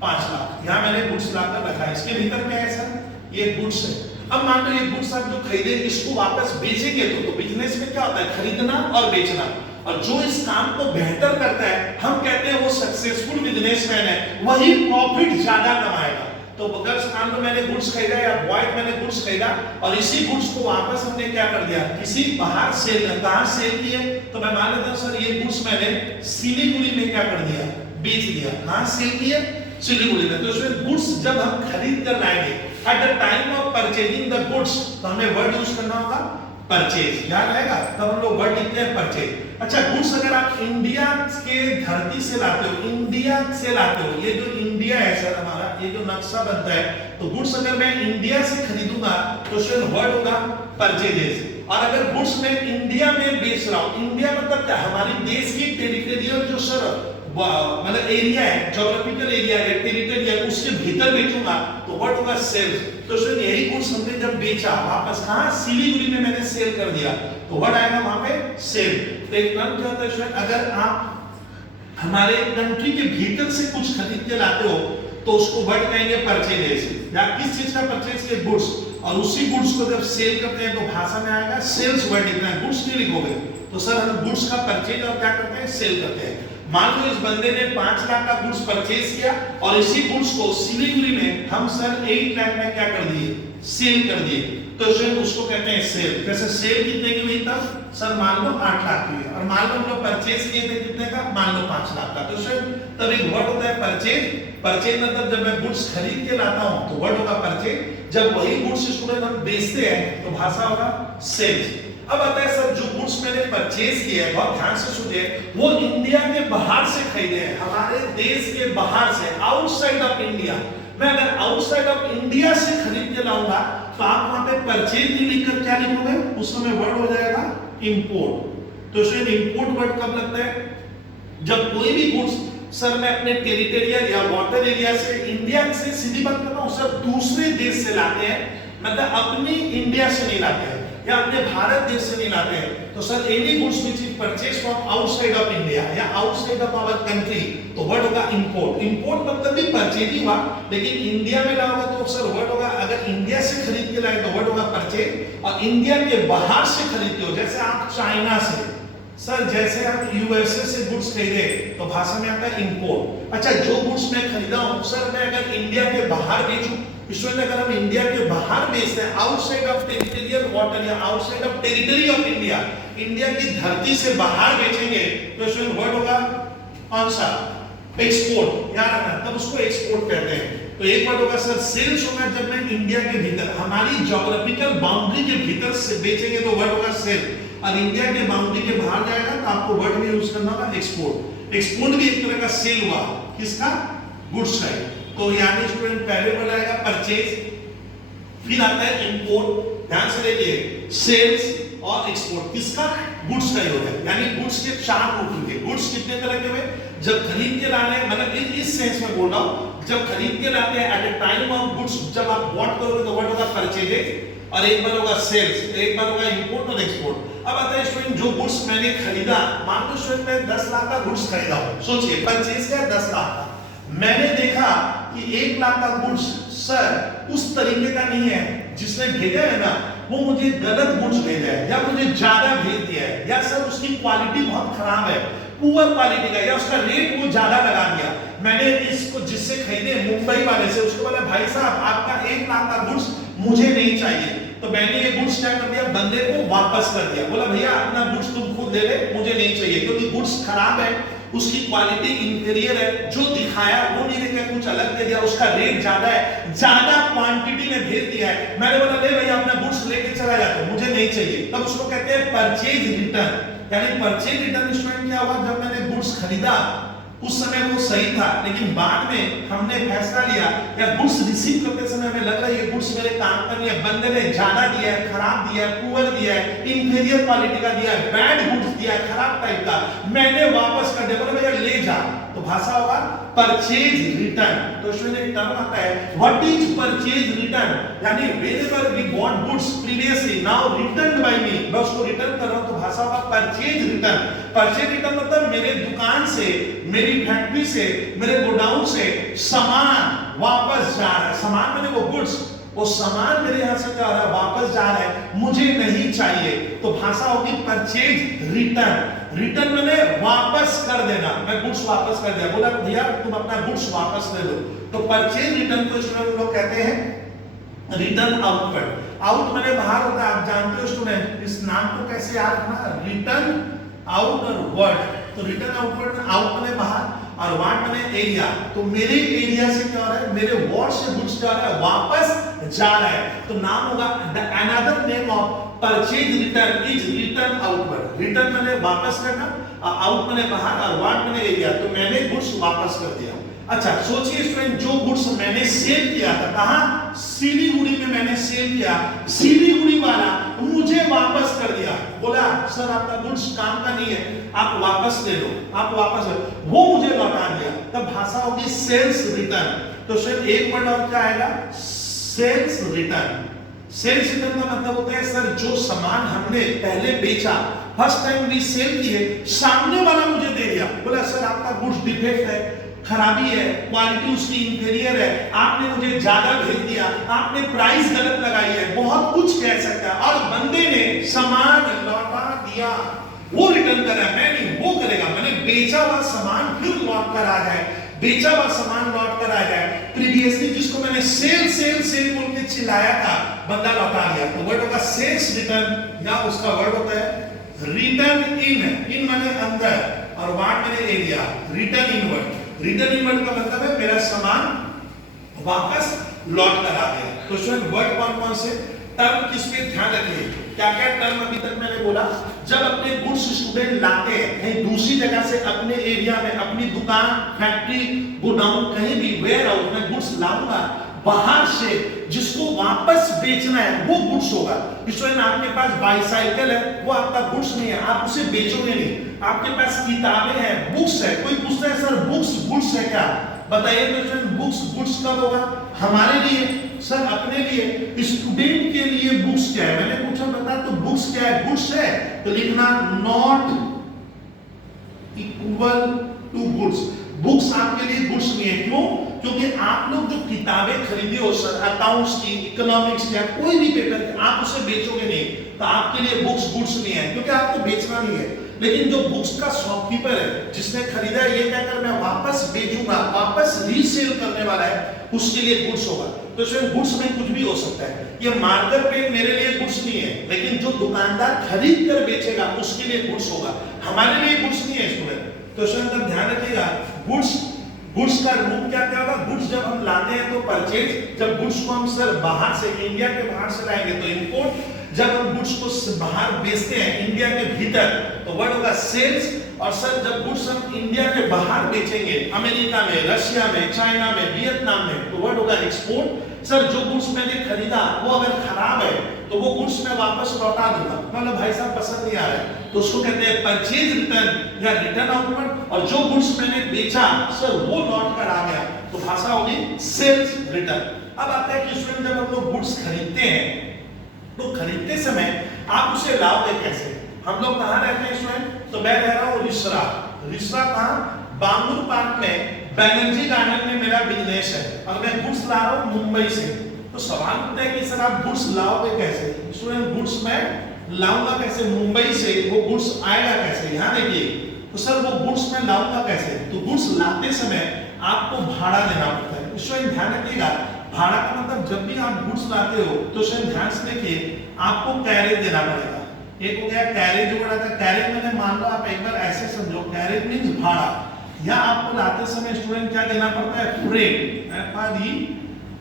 5 लाख। यहाँ मैंने गुड्स लाकर रखा, इसके भीतर क्या है सर, ये गुड्स है। अब मान लो ये गुड्स आप जो खरीदे इसको वापस बेचेंगे, तो बिजनेस में क्या होता है, खरीदना और बेचना, और जो इस काम को बेहतर करता है हम कहते हैं वो सक्सेसफुल बिजनेसमैन है, वही प्रॉफिट ज्यादा कमाएगा। तो अगर मान लो मैंने गुड्स खरीदा या बॉयड मैंने गुड्स खरीदा और इसी गुड्स को वापस हमने क्या कर दिया, किसी बाहर सेल, कहां सेल किए, तो मैं मान लेता हूं सर ये गुड्स मैंने सिलीगुड़ी में क्या कर दिया, बेच दिया। कहां सेल किए, सिलीगुड़ी में। तो इसमें गुड्स जब हम खरीद कर लाएंगे, eight the time of purchasing the goods, तो हमें वर्ड यूज करना होगा परचेज, याद रहेगा, तब हम लोग वर्ड लिखते हैं परचेज। अच्छा गुड्स अगर आप इंडिया के धरती से लाते हो, इंडिया से लाते हो, ये जो इंडिया है सर हमारा, ये जो नक्शा बनता है, तो गुड्स अगर मैं इंडिया से खरीदूंगा तो उसमें वर्ड होगा परचेजेस। और अगर गुड्स मैं इंडिया में बेच रहा हूं, इंडिया मतलब क्या, हमारी देश की टेरिटोरियल जो सर मतलब एरिया है, ज्योग्राफिकल एरिया है, टेरिटरी है, उसके भीतर बेचूंगा तो वर्ड होगा सेल्स। तो सर यही गुड्स हमने जब बेचा वापस कहां, सिलीगुड़ी में मैंने सेल कर दिया, तो वर्ड आएगा वहां पे सेल। तो एक टर्म क्या होता है सर, अगर आप हमारे कंट्री के भीतर से कुछ खरीद के लाते हो तो उसको वर्ड कहेंगे परचेज, या किस चीज का परचेज किए, गुड्स, और उसी गुड्स को जब सेल करते हैं तो भाषा में आएगा सेल्स वर्ड लिखना है, गुड्स नहीं लिखोगे। तो सर हम गुड्स का परचेज और क्या करते हैं, सेल करते हैं। मान लो इस बंदे ने 5 लाख का गुड्स परचेज किया और इसी गुड्स को सिलीगुड़ी में हम सर 8 लाख में क्या कर दिए, सेल कर दिए, तो सर उसको कहते हैं सेल। जैसे सेल कितने की हुई तब सर, मान लो 8 लाख की है, और मान लो हम लोग परचेज किए थे कितने का, मान लो 5 लाख का। तो सर तब एक वर्ड होता है परचेज। परचेज मतलब जब मैं गुड्स खरीद के लाता हूं तो वर्ड होगा परचेज, जब वही गुड्स स्टूडेंट हम बेचते हैं तो भाषा होगा सेल्स। अब आता है सर जो गुड्स मैंने परचेज किए हैं, बहुत ध्यान से सुनिए, वो इंडिया के बाहर से खरीदे हैं, हमारे देश के बाहर से, आउटसाइड ऑफ इंडिया। मैं अगर आउटसाइड ऑफ इंडिया से खरीद के लाऊंगा तो आप वहां पे परचेज नहीं लिखकर क्या लिखोगे, उस समय वर्ड हो जाएगा इंपोर्ट। तो इसमें इंपोर्ट वर्ड कब लगता है, जब कोई भी गुड्स सर मैं अपने टेरिटोरियल या वाटर एरिया से इंडिया से सीधी बात कर रहा हूँ सर दूसरे देश से लाते हैं, मतलब अपनी इंडिया से नहीं लाते हैं या अपने भारत देश से नहीं लाते हैं, तो sir any goods which is purchase from outside of India या आउटसाइड ऑफ आवर कंट्री, तो वर्ड होगा इंपोर्ट। इंपोर्ट मतलब भी परचेज ही हुआ, लेकिन इंडिया में लाओगे तो सर वर्ड होगा, अगर इंडिया से खरीद के लाए तो वर्ड होगा परचेज, और इंडिया के बाहर से खरीदते हो जैसे आप चाइना से, सर जैसे आप यूएसए से गुड्स खरीदे तो भाषा में आता है इंपोर्ट। अच्छा जो गुड्स मैं खरीदा हूं सर मैं अगर इंडिया के बाहर बेचूं, इसमें अगर हम इंडिया के बाहर बेचते हैं आउटसाइड ऑफ टेरिटोरियल वाटर या outside of territory of India, India की धरती से बाहर बेचेंगे तो इसमें वर्ड होगा कौन सा, एक्सपोर्ट, याद रखना, तब उसको एक्सपोर्ट कहते हैं। तो एक वर्ड होगा सर सेल्स होगा जब मैं इंडिया के भीतर हमारी ज्योग्राफिकल बाउंड्री के भीतर से बेचेंगे तो वर्ड होगा सेल, और इंडिया के बाउंड्री के बाहर जाएगा तो आपको वर्ड में यूज करना होगा एक्सपोर्ट। एक्सपोर्ट भी एक तरह का सेल हुआ, किसका, गुड्स का। तो यानी स्टूडेंट पहले वर्ड आएगा परचेज, फिर आता है इंपोर्ट, ध्यान से देखिए सेल्स और एक्सपोर्ट, किसका, गुड्स का ही होता है। यानी गुड्स के चार रूप होंगे। गुड्स कितने तरह के हुए, जब खरीद के लाने, मतलब इस सेंस में बोल रहा हूं, जब खरीद के लाते हैं at the time of goods, जब आप बॉट करोगे तो वर्ड होगा परचेजेज, और एक बार होगा सेल्स, एक बार होगा इंपोर्ट और एक्सपोर्ट। अब आता है स्टूडेंट जो गुड्स मैंने खरीदा, मान लो स्टूडेंट मैं 10 लाख का गुड्स खरीदा हूं, सोचिए परचेज क्या 10 लाख का, मैंने देखा कि 1 लाख का गुड्स सर उस तरीके का नहीं है जिसने भेजा है ना, वो मुझे गलत गुड्स भेजा है या मुझे ज्यादा भेज दिया है, या सर उसकी क्वालिटी बहुत खराब है, पुअर क्वालिटी का, या उसका रेट वो ज्यादा लगा दिया। मैंने इसको जिससे खरीदे मुंबई वाले से, उसको बोला भाई साहब आपका 1 लाख का गुड्स मुझे नहीं चाहिए, तो मैंने ये गुड्स क्या कर दिया, बंदे को वापस कर दिया, बोला भैया अपना गुड्स तुम खुद ले ले, मुझे नहीं चाहिए, क्योंकि गुड्स खराब है, उसकी क्वालिटी इंफीरियर है, जो दिखाया वो नहीं लेके कुछ अलग दे दिया, उसका रेट ज्यादा है, ज्यादा क्वांटिटी में भेज दिया है। मैंने बोला ले भैया अपना गुड्स लेके चला जाता, मुझे नहीं चाहिए, तब उसको कहते हैं परचेज रिटर्न। यानी परचेज रिटर्न स्टूडेंट क्या हुआ, जब मैंने गुड्स खरीदा उस समय वो सही था, लेकिन बाद में हमने फैसला लिया या गुड्स रिसीव करते समय हमें लग रहा है ये गुड्स मेरे काम का नहीं है, बंदे ने ज्यादा दिया है, खराब दिया है, पुअर दिया है, इंफीरियर क्वालिटी का दिया है, बैड गुड्स दिया है, खराब टाइप का, मैंने वापस कर दिया, बोला भैया ले जा, तो भाषा होगा परचेज रिटर्न। तो इसमें एक टर्म आता है व्हाट इज परचेज रिटर्न, यानी whenever we bought goods previously now returned by me, मैं उसको रिटर्न कर रहा हूं, तो भाषा होगा परचेज रिटर्न। परचेज रिटर्न मतलब मेरे दुकान से, मेरी फैक्ट्री से, मेरे गोडाउन से सामान वापस जा रहा है, सामान मैंने वो गुड्स, वो सामान मेरे यहां से क्या हो रहा है, वापस जा रहा है, मुझे नहीं चाहिए, तो भाषा होगी परचेज रिटर्न। रिटर्न मैंने वापस कर देना, मैं गुड्स वापस कर दिया, बोला भैया तुम अपना गुड्स वापस ले लो, तो परचेज रिटर्न को स्टूडेंट लोग कहते हैं रिटर्न आउटवर्ड। आउट मैंने बाहर होता है, आप जानते हो स्टूडेंट इस नाम को कैसे याद रखना, रिटर्न आउट और वर्ड, तो रिटर्न आउटवर्ड में आउट मैंने बाहर और वार्ड मैंने एरिया, तो मेरे एरिया से क्या हो रहा है, मेरे वार्ड से गुड्स क्या हो रहा है, वापस जा रहा है, तो नाम होगा another name of purchase return is return outward. Return मैंने वापस करना, आउट मैंने बाहर और वार्ड मैंने एरिया, तो मैंने गुड्स वापस कर दिया। अच्छा सोचिए स्टूडेंट जो गुड्स मैंने सेल किया था, कहां, सिलीगुड़ी में मैंने सेल किया, सिलीगुड़ी वाला मुझे वापस कर दिया, बोला सर आपका गुड्स काम का नहीं है, आप वापस ले लो, आप वापस ले लो, वो मुझे लौटा दिया, तब भाषा होगी सेल्स रिटर्न। तो सिर्फ एक वर्ड और क्या आएगा, सेल्स रिटर्न। सेल्स रिटर्न का मतलब होता है सर जो सामान हमने पहले बेचा, फर्स्ट टाइम भी सेल किए, सामने वाला मुझे दे दिया, बोला सर आपका गुड्स डिफेक्ट है, खराबी है, क्वालिटी उसकी इंफीरियर है, आपने मुझे ज्यादा भेज दिया, आपने प्राइस गलत लगाई है, बहुत कुछ कह सकता है, और बंदे ने सामान लौटा दिया, वो रिटर्न कर रहा है, मैं नहीं, वो करेगा, मैंने बेचा हुआ सामान फिर लौट कर आ जाए, बेचा हुआ सामान लौट कर आ जाए, प्रीवियसली जिसको मैंने सेल सेल सेल बोल के चिल्लाया था बंदा लौटा दिया, तो वर्ड होगा सेल्स रिटर्न, या उसका वर्ड होता है रिटर्न इन माने अंदर और वार्ड माने area, return inward. Return inward का मतलब है मेरा सामान वापस लौट कर आ गया। तो स्टूडेंट वर्ड कौन कौन से टर्म किस पे ध्यान रखिए, क्या क्या टर्म अभी तक मैंने बोला, जब अपने गुड्स स्टूडेंट लाते हैं कहीं दूसरी जगह से, अपने एरिया में, अपनी दुकान, फैक्ट्री, गोडाउन, कहीं भी वेयर हाउस में गुड्स लाऊंगा, बाहर से जिसको वापस बेचना है वो गुड्स होगा। स्टूडेंट आपके पास बाइसाइकिल है, वो आपका गुड्स नहीं है, आप उसे बेचोगे नहीं। आपके पास किताबें हैं, बुक्स है, कोई पूछता है सर बुक्स गुड्स है क्या, बताइए तो स्टूडेंट बुक्स गुड्स कब होगा, हमारे लिए सर अपने लिए। स्टूडेंट के लिए बुक्स क्या है, मैंने पूछा बता तो बुक्स क्या है, गुड्स है, तो लिखना not equal to goods. Books आपके लिए गुड्स नहीं है, क्यों? क्योंकि आप लोग जो किताबें खरीदे हो सर अकाउंट्स की, इकोनॉमिक्स की, कोई भी पेपर की, आप उसे बेचोगे नहीं, तो आपके लिए बुक्स गुड्स नहीं है, क्योंकि आपको बेचना नहीं है। लेकिन जो बुक्स का शॉपकीपर है, जिसने खरीदा है, ये कहकर मैं वापस बेचूंगा, वापस रीसेल करने वाला है, उसके लिए गुड्स होगा। तो इसमें गुड्स में कुछ भी हो सकता है। ये मार्कर पेन मेरे लिए गुड्स नहीं है, लेकिन जो दुकानदार खरीद कर बेचेगा उसके लिए गुड्स होगा, हमारे लिए गुड्स नहीं है स्टूडेंट। तो इसमें ध्यान रखिएगा, गुड्स का रूप क्या क्या होगा। गुड्स जब हम लाते हैं तो परचेज, जब गुड्स को हम सर बाहर से, इंडिया के बाहर से लाएंगे तो इंपोर्ट, जब हम गुड्स को बाहर बेचते हैं इंडिया के भीतर तो वर्ड होगा सेल्स। और सर जब गुड्स हम इंडिया के बाहर बेचेंगे, अमेरिका में, रशिया में, चाइना में, वियतनाम में, तो वर्ड होगा एक्सपोर्ट। सर जो गुड्स मैंने खरीदा वो अगर खराब है तो वो गुड्स मैं वापस लौटा दूंगा, मतलब भाई साहब पसंद नहीं आ रहा है, तो उसको कहते हैं परचेज रिटर्न या रिटर्न आउटवर्ड। और जो गुड्स मैंने बेचा सर वो लौट कर आ गया, तो भाषा होगी सेल्स रिटर्न। अब आता है कि स्टूडेंट जब हम लोग गुड्स खरीदते हैं तो खरीदते समय आप उसे लाओगे कैसे। हम लोग कहाँ रहते हैं स्टूडेंट, तो मैं रह रहा हूँ रिसरा। रिसरा कहाँ, बांगुर पार्क में बैनर्जी गार्डन में मेरा बिजनेस है, और मैं गुड्स ला रहा हूँ मुंबई से। तो सवाल उठता है कि सर आप गुड्स लाओगे कैसे। स्टूडेंट गुड्स मैं लाऊंगा कैसे, मुंबई से वो गुड्स आएगा कैसे, यहाँ देखिए। तो सर वो गुड्स मैं लाऊंगा कैसे, तो गुड्स लाते समय आपको भाड़ा देना पड़ता है। स्टूडेंट ध्यान रखिएगा, भाड़ा का मतलब जब भी आप गुड्स लाते हो तो स्टूडेंट ध्यान से देखिए, आपको कैरेज देना पड़ेगा। एक हो गया कैरेज, जो था कैरेज मैंने मान लो, आप एक बार ऐसे समझो, कैरेज मींस भाड़ा। या आपको लाते समय स्टूडेंट क्या देना पड़ता है, फ्रेट,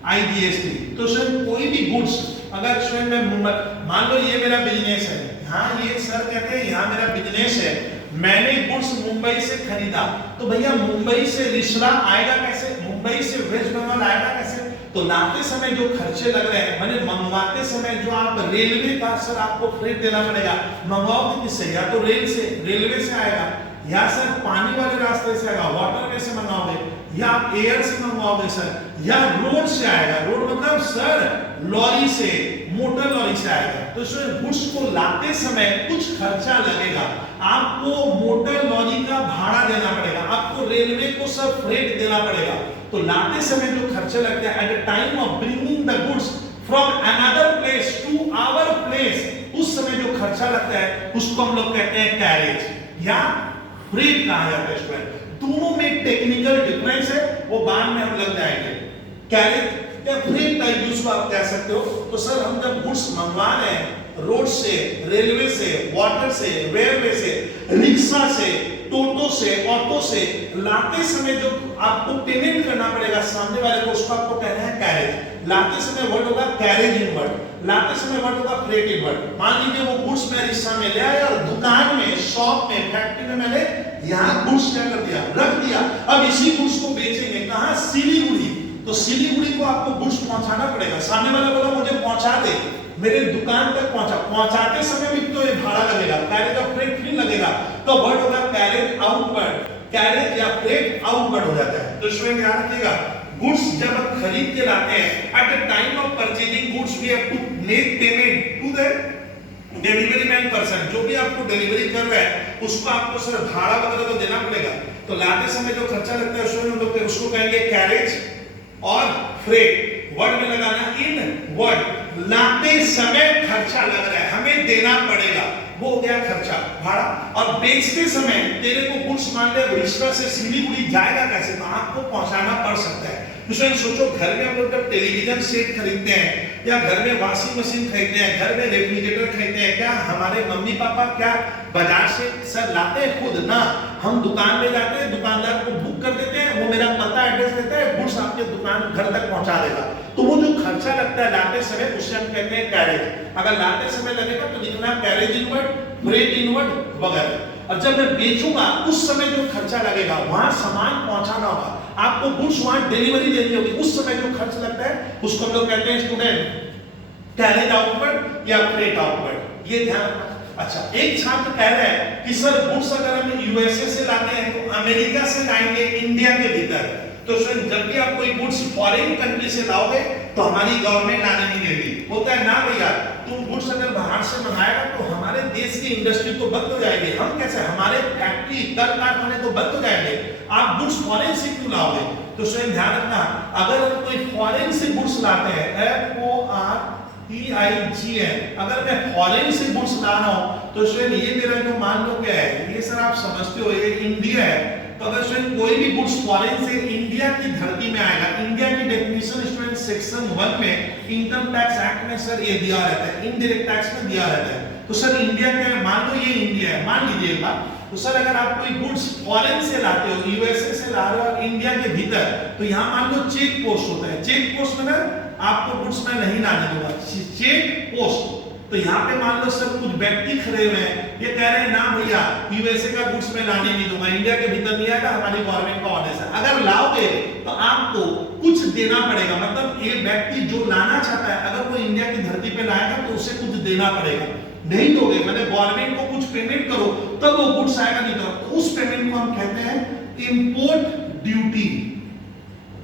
FREIGST। तो स्टूडेंट कोई भी गुड्स अगर स्टूडेंट मैं मुंबई, मान लो ये मेरा बिजनेस है, हाँ ये सर कहते हैं यहाँ मेरा बिजनेस है, मैंने गुड्स मुंबई से खरीदा, तो भैया मुंबई से रिसरा आएगा कैसे, मुंबई से वेस्ट बंगाल आएगा कैसे। तो लाते समय जो खर्चे लग रहे हैं, माने मंगवाते समय जो आप रेलवे का सर आपको फ्रेट देना पड़ेगा, मंगवाओगे किससे, या तो रेल से, रेलवे से आएगा, या सर पानी वाले रास्ते से आएगा, वाटरवे से मंगाओगे, या आप एयर से मंगवाओगे सर, या रोड से आएगा। रोड मतलब सर लॉरी से, मोटर लॉरी से आएगा। तो इसमें गुड्स को लाते समय कुछ खर्चा लगेगा, आपको मोटर लॉरी का भाड़ा देना पड़ेगा, आपको रेलवे को सर फ्रेट देना पड़ेगा। तो लाते समय जो खर्चे लगते हैं at the time of bringing the goods from another place to our place, उस समय जो खर्चा लगता है उसको हम लोग कहते हैं कैरेज या फ्रेट कहा जाता है स्टूडेंट। दोनों में टेक्निकल डिफरेंस है, वो बाद में हम लग जाएंगे। कैरेज या फ्रेट का यूज आप कह सकते हो। तो सर हम जब गुड्स मंगवा रहे हैं रोड से, रेलवे से, वाटर से, रेलवे से, रिक्शा से, टोटो से, ऑटो से, लाते समय जो आपको पेमेंट करना पड़ेगा सामने वाले को, उसको आपको कहना है कैरेज। लाते समय वर्ड होगा कैरेज इनवर्ड, लाते समय वर्ड होगा फ्रेट इनवर्ड। मान लीजिए वो गुड्स मैं रिक्शा में ले आया और दुकान में, शॉप में, फैक्ट्री में मैंने यहाँ गुड्स क्या कर दिया, रख दिया। अब इसी गुड्स को बेचेंगे कहाँ, सिलीगुड़ी। तो सिलीगुड़ी को आपको गुड्स पहुंचाना पड़ेगा, सामने वाला बोला मुझे पहुंचा दे, मेरे दुकान तक पहुंचाते समय भी तो ये भाड़ा लगेगा, कैरेज और फ्रेट भी लगेगा। तो वर्ड होगा कैरेज आउटवर्ड, कैरेज या फ्रेट आउटवर्ड हो जाता है। तो इसमें ध्यान रखिएगा, गुड्स जब हम खरीद के लाते हैं, at the time of purchasing goods we have to make payment to the delivery man person, जो भी आपको डिलीवरी कर रहा है उसको आपको सर भाड़ा वगैरह तो देना पड़ेगा। तो लाते समय जो खर्चा लगता है उसमें हम लोग उसको कहेंगे कैरेज और फ्रेट। वर्ड में लगाना इन वर्ड, लाते समय खर्चा लग रहा है, हमें देना पड़ेगा, वो हो गया खर्चा, भाड़ा। और बेचते समय तेरे को गुड्स मान ले रिश्ता से सिलीगुड़ी जाएगा कैसे, तो आपको पहुंचाना पड़ सकता है। दूसरा सोचो, घर में हम लोग जब टेलीविजन सेट खरीदते हैं या घर में वॉशिंग मशीन खरीदते हैं, घर में रेफ्रिजरेटर खरीदते हैं, क्या हमारे मम्मी पापा क्या बाजार से सर लाते हैं खुद ना, हम दुकान में जाते हैं, दुकानदार को बुक कर देते हैं, वो मेरा पता एड्रेस देता है, गुड्स आपके दुकान घर तक पहुंचा देगा। तो वो जो खर्चा लगता है लाते समय उसे हम कहते हैं कैरेज। अगर लाते समय लगेगा तो लिखना कैरेज इनवर्ड, फ्रेट इनवर्ड वगैरह। और जब मैं बेचूंगा उस समय जो खर्चा लगेगा, वहां सामान पहुंचाना होगा, आपको गुड्स वहां डिलीवरी देनी होगी, उस समय जो खर्च लगता है उसको हम लोग कहते हैं स्टूडेंट कैरेज आउटवर्ड या फ्रेट आउटवर्ड। ये ध्यान रखना। अच्छा, एक छात्र कह रहा है कि सर गुड्स अगर हम यूएसए से लाते हैं तो अमेरिका से लाएंगे इंडिया के भीतर, तो जब भी आप कोई गुड्स फॉरेन कंट्री से लाओगे तो हमारी गवर्नमेंट आने नहीं देती। बोलता है ना भैया, तुम गुड्स अगर बाहर से मंगाएगा तो हमारे देश की इंडस्ट्री तो बंद हो जाएगी, हम कैसे, हमारे फैक्ट्री कल कारखाने तो बंद हो जाएंगे, आप गुड्स फॉरेन से क्यों लाओगे? तो स्वयं ध्यान रखना, अगर हम कोई फॉरेन से गुड्स लाते हैं, FOREIGN, अगर मैं फॉरेन से गुड्स ला रहा हूं तो स्वयं ये मेरा जो मान लो क्या है, ये सर आप समझते हो ये इंडिया है, तो अगर स्वयं कोई भी गुड्स फॉरेन से इंडिया की धरती में आएगा, इंडिया की डेफिनेशन स्टूडेंट सेक्शन 1 में इनकम टैक्स एक्ट में सर ये दिया रहता है, इनडायरेक्ट टैक्स में दिया रहता है। तो सर इंडिया का है, मान लो ये इंडिया है, मान लीजिए एक बात, तो सर अगर आप कोई गुड्स फॉरेन से लाते हो, यूएसए से ला रहे हो इंडिया के भीतर, तो यहाँ मान लो चेक पोस्ट होता है, चेक पोस्ट में ना आपको गुड्स में नहीं लाने दूंगा, चेक पोस्ट। तो यहाँ पे मान लो सर कुछ व्यक्ति खड़े हुए हैं, ये कह रहे हैं ना भैया यूएसए का गुड्स में लाने नहीं दूंगा, इंडिया के भीतर नहीं आएगा, हमारी गवर्नमेंट का ऑर्डर है। अगर लाओगे तो आपको कुछ देना पड़ेगा, मतलब ये व्यक्ति जो लाना चाहता है अगर वो इंडिया की धरती पे लाएगा तो उसे कुछ देना पड़ेगा, नहीं दोगे मैंने गवर्नमेंट को कुछ पेमेंट करो तब वो गुड्स आएगा, नहीं तो उस पेमेंट को हम कहते हैं इंपोर्ट ड्यूटी।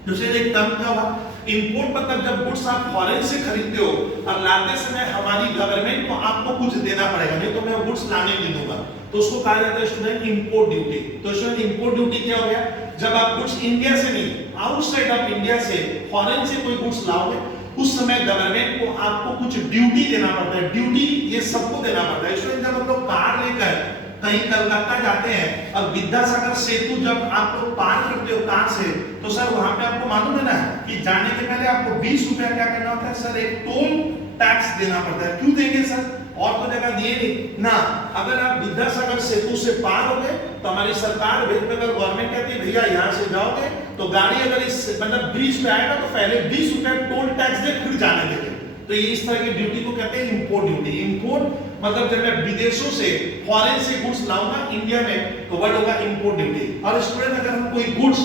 दूसरे एक टर्म क्या होगा, इंपोर्ट मतलब जब गुड्स आप फॉरेन से खरीदते हो और लाते समय हमारी गवर्नमेंट को आपको कुछ देना पड़ेगा, नहीं तो मैं गुड्स लाने नहीं दूंगा, तो उसको कहा जाता है स्टूडेंट इंपोर्ट ड्यूटी। तो स्टूडेंट इंपोर्ट ड्यूटी क्या हो गया, जब आप गुड्स इंडिया से नहीं आउटसाइड ऑफ इंडिया से फॉरेन से कोई गुड्स लाओगे उस समय गवर्नमेंट को आपको कुछ ड्यूटी देना पड़ता है, ड्यूटी ये सबको देना पड़ता है। स्टूडेंट जब हम लोग कार लेकर कहीं कलकत्ता जाते हैं और विद्यासागर सेतु जब आप लोग पार करते हो कार से, तो सर वहां पे आपको मालूम है ना कि जाने के पहले आपको 20 रुपया क्या करना होता है सर, एक टोल टैक्स देना पड़ता है। क्यों देंगे सर, और तो जगह दिए नहीं ना। अगर आप विद्यासागर सेतु से पार हो गए तो हमारी सरकार गवर्नमेंट कहती है भैया यहाँ से जाओगे तो गाड़ी अगर इस मतलब ब्रिज पे आएगा तो पहले 20 रुपया टोल टैक्स दे फिर जाने देंगे। तो ये इस तरह की ड्यूटी को कहते हैं इंपोर्ट ड्यूटी। इंपोर्ट मतलब जब मैं विदेशों से फॉरेन से गुड्स लाऊंगा इंडिया में तो वर्ड होगा इंपोर्ट ड्यूटी। और स्टूडेंट अगर हम कोई गुड्स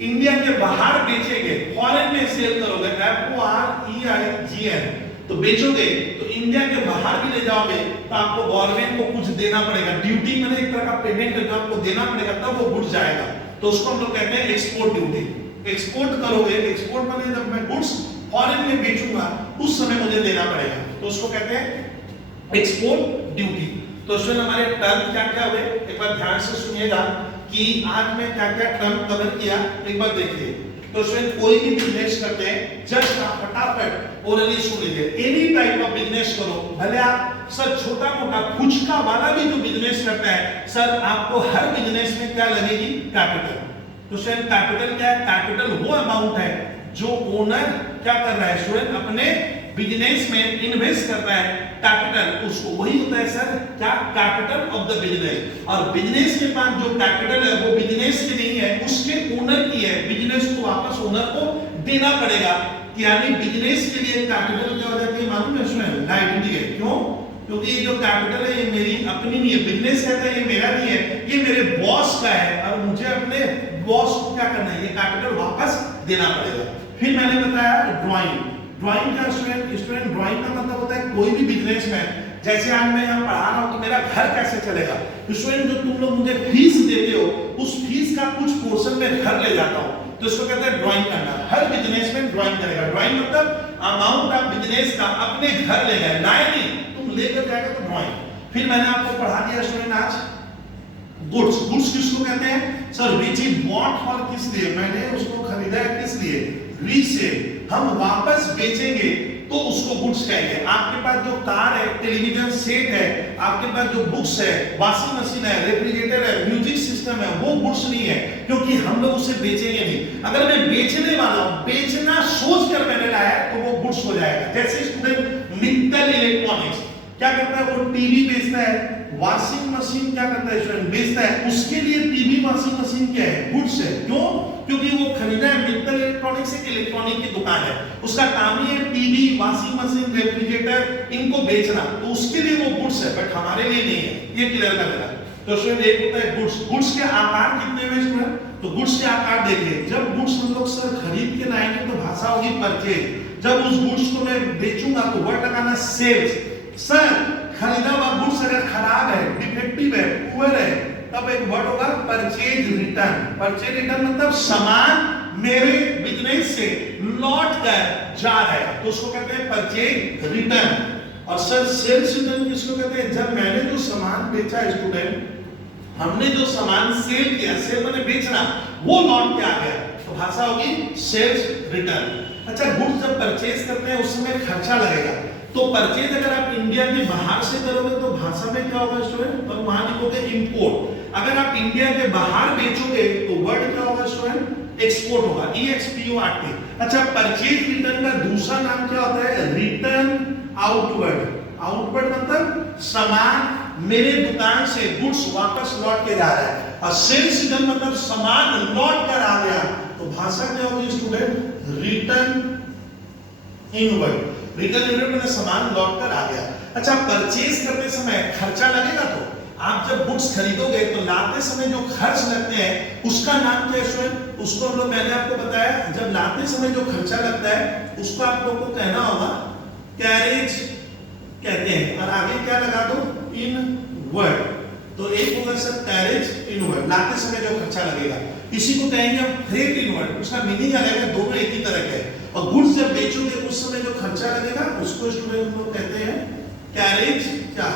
इंडिया के बाहर बेचेंगे, फॉरेन में सेल करोगे, FOREIGN तो बेचोगे तो इंडिया के बाहर भी ले जाओगे तो आपको गवर्नमेंट को कुछ देना पड़ेगा, ड्यूटी मतलब एक तरह का पेमेंट जो आपको देना पड़ेगा तब वो गुड्स जाएगा, तो उसको हम लोग कहते हैं एक्सपोर्ट ड्यूटी। एक्सपोर्ट करोगे, एक्सपोर्ट मतलब जब मैं गुड्स फॉरेन में बेचूंगा उस समय मुझे देना पड़ेगा, तो उसको कहते हैं एक्सपोर्ट ड्यूटी। तो इसमें हमारे टर्म क्या क्या हुए एक बार ध्यान से सुनिएगा कि आज मैं क्या क्या टर्म कवर किया, एक बार देखिए। तो इसमें कोई भी बिजनेस करते हैं जस्ट आप फटाफट ओरली सुन लीजिए, एनी टाइप ऑफ बिजनेस करो, भले आप सर छोटा मोटा फुचका वाला भी जो बिजनेस करता है सर आपको हर बिजनेस में क्या लगेगी, कैपिटल। तो सर कैपिटल क्या है, कैपिटल वो अमाउंट है जो ओनर क्या कर रहा है स्टूडेंट अपने बिजनेस में इन्वेस्ट करता है, कैपिटल उसको वही होता है सर क्या, कैपिटल ऑफ द बिजनेस। और बिजनेस के पास जो कैपिटल है वो बिजनेस की नहीं है, उसके ओनर की है, बिजनेस को वापस ओनर को देना पड़ेगा। यानी बिजनेस के लिए कैपिटल क्या हो जाती है मालूम है स्टूडेंट, लायबिलिटी है। क्यों, क्योंकि ये जो कैपिटल है ये मेरी अपनी नहीं है, बिजनेस कहता है ये मेरा नहीं है, ये मेरे बॉस का है और मुझे अपने बॉस को क्या करना है, ये कैपिटल वापस देना पड़ेगा। फिर मैंने बताया ड्राइंग। ड्राइंग का स्टूडेंट ड्राइंग का मतलब होता है कोई भी बिजनेस में, जैसे आज मैं यहाँ पढ़ा रहा हूँ तो मेरा घर कैसे चलेगा, स्टूडेंट जो तुम लोग मुझे फीस देते हो उस फीस का कुछ पोर्शन में घर ले जाता हूँ, तो इसको कहते हैं ड्राइंग करना। हर बिजनेस में ड्राइंग करेगा, ड्राइंग मतलब अमाउंट ऑफ बिजनेस का अपने घर ले गए, लाए नहीं तुम लेकर जाएगा तो ड्राइंग। फिर मैंने आपको पढ़ा दिया स्टूडेंट आज गुड्स। गुड्स किसको कहते हैं sir, which is bought for किस लिए, मैंने उसको खरीदा है किस लिए, रीसेल, हम वापस बेचेंगे तो उसको गुड्स कहेंगे। आपके पास जो कार है, टेलीविजन सेट है, आपके पास जो बुक्स है, वॉशिंग मशीन है, रेफ्रिजरेटर है, म्यूजिक सिस्टम है, वो गुड्स नहीं है क्योंकि हम लोग उसे बेचेंगे नहीं। अगर मैं बेचने वाला हूं, बेचना सोच कर मैंने लाया तो वो गुड्स हो जाएगा। जैसे स्टूडेंट मित्तल इलेक्ट्रॉनिक्स क्या करता है, वो टीवी बेचता है, वॉशिंग मशीन क्या करता है स्टूडेंट बेचता है, उसके लिए टीवी वॉशिंग मशीन क्या है, गुड्स है। क्यों, क्योंकि वो खरीदा है, मित्तल इलेक्ट्रॉनिक्स एक इलेक्ट्रॉनिक की दुकान है, उसका काम ही है टीवी वॉशिंग मशीन रेफ्रिजरेटर इनको बेचना, तो उसके लिए वो गुड्स है, बट हमारे लिए नहीं है। ये क्लियर कर देना। तो स्टूडेंट एक होता है गुड्स। गुड्स के आकार कितने हुए स्टूडेंट? तो गुड्स के आकार देखिए, जब गुड्स हम लोग सर खरीद के लाएंगे तो भाषा होगी परचेज। जब उस गुड्स को मैं बेचूंगा तो वर्ड लगाना सेल्स। सर खरीदा हुआ गुड्स अगर खराब है, डिफेक्टिव है, पुअर है, तब एक वर्ड होगा परचेज रिटर्न। परचेज रिटर्न मतलब सामान मेरे बिजनेस से लौट कर जा रहा है तो उसको कहते हैं परचेज रिटर्न। और सर सेल्स रिटर्न किसको कहते हैं? जब मैंने जो सामान बेचा स्टूडेंट, हमने जो सामान सेल किया, सेल मैंने बेचना, वो लौट के आ गया तो भाषा होगी सेल्स रिटर्न। अच्छा गुड्स जब परचेज करते हैं उस समय खर्चा लगेगा, तो परचेज अगर आप इंडिया के बाहर से करोगे तो भाषा में क्या होगा स्टूडेंट? तो वहां लिखोगे इंपोर्ट। अगर आप इंडिया के बाहर बेचोगे तो वर्ड क्या होगा स्टूडेंट? एक्सपोर्ट होगा, EXPORT। अच्छा परचेज रिटर्न का दूसरा नाम क्या होता है? Return outward. आउटवर्ड मतलब सामान मेरे दुकान से गुड्स वापस लौट के जा रहा है, और सेल्स रिटर्न मतलब सामान लौट कर आ गया तो भाषा क्या होगी student? Return inward. Return inward मतलब सामान लौट कर आ गया। अच्छा परचेज करते समय खर्चा लगेगा, तो आप जब गुड्स खरीदोगे तो लाते समय जो खर्च लगते हैं उसका नाम क्या है स्टूडेंट? उसको हम लोग, मैंने आपको बताया, जब लाते समय जो खर्चा लगता है उसको आप लोग को कहना होगा कैरेज कहते हैं। और आगे क्या लगा दो? इनवर्ड। तो एक होगा सर कैरेज इनवर्ड, लाते समय जो खर्चा लगेगा। इसी को कहेंगे हम फ्रेट इनवर्ड। उसका मीनिंग अलग है, दोनों एक ही तरह के हैं। और गुड्स जब बेचोगे उस समय जो खर्चा लगेगा उसको स्टूडेंट हम लोग कहते हैं कैरेज क्या?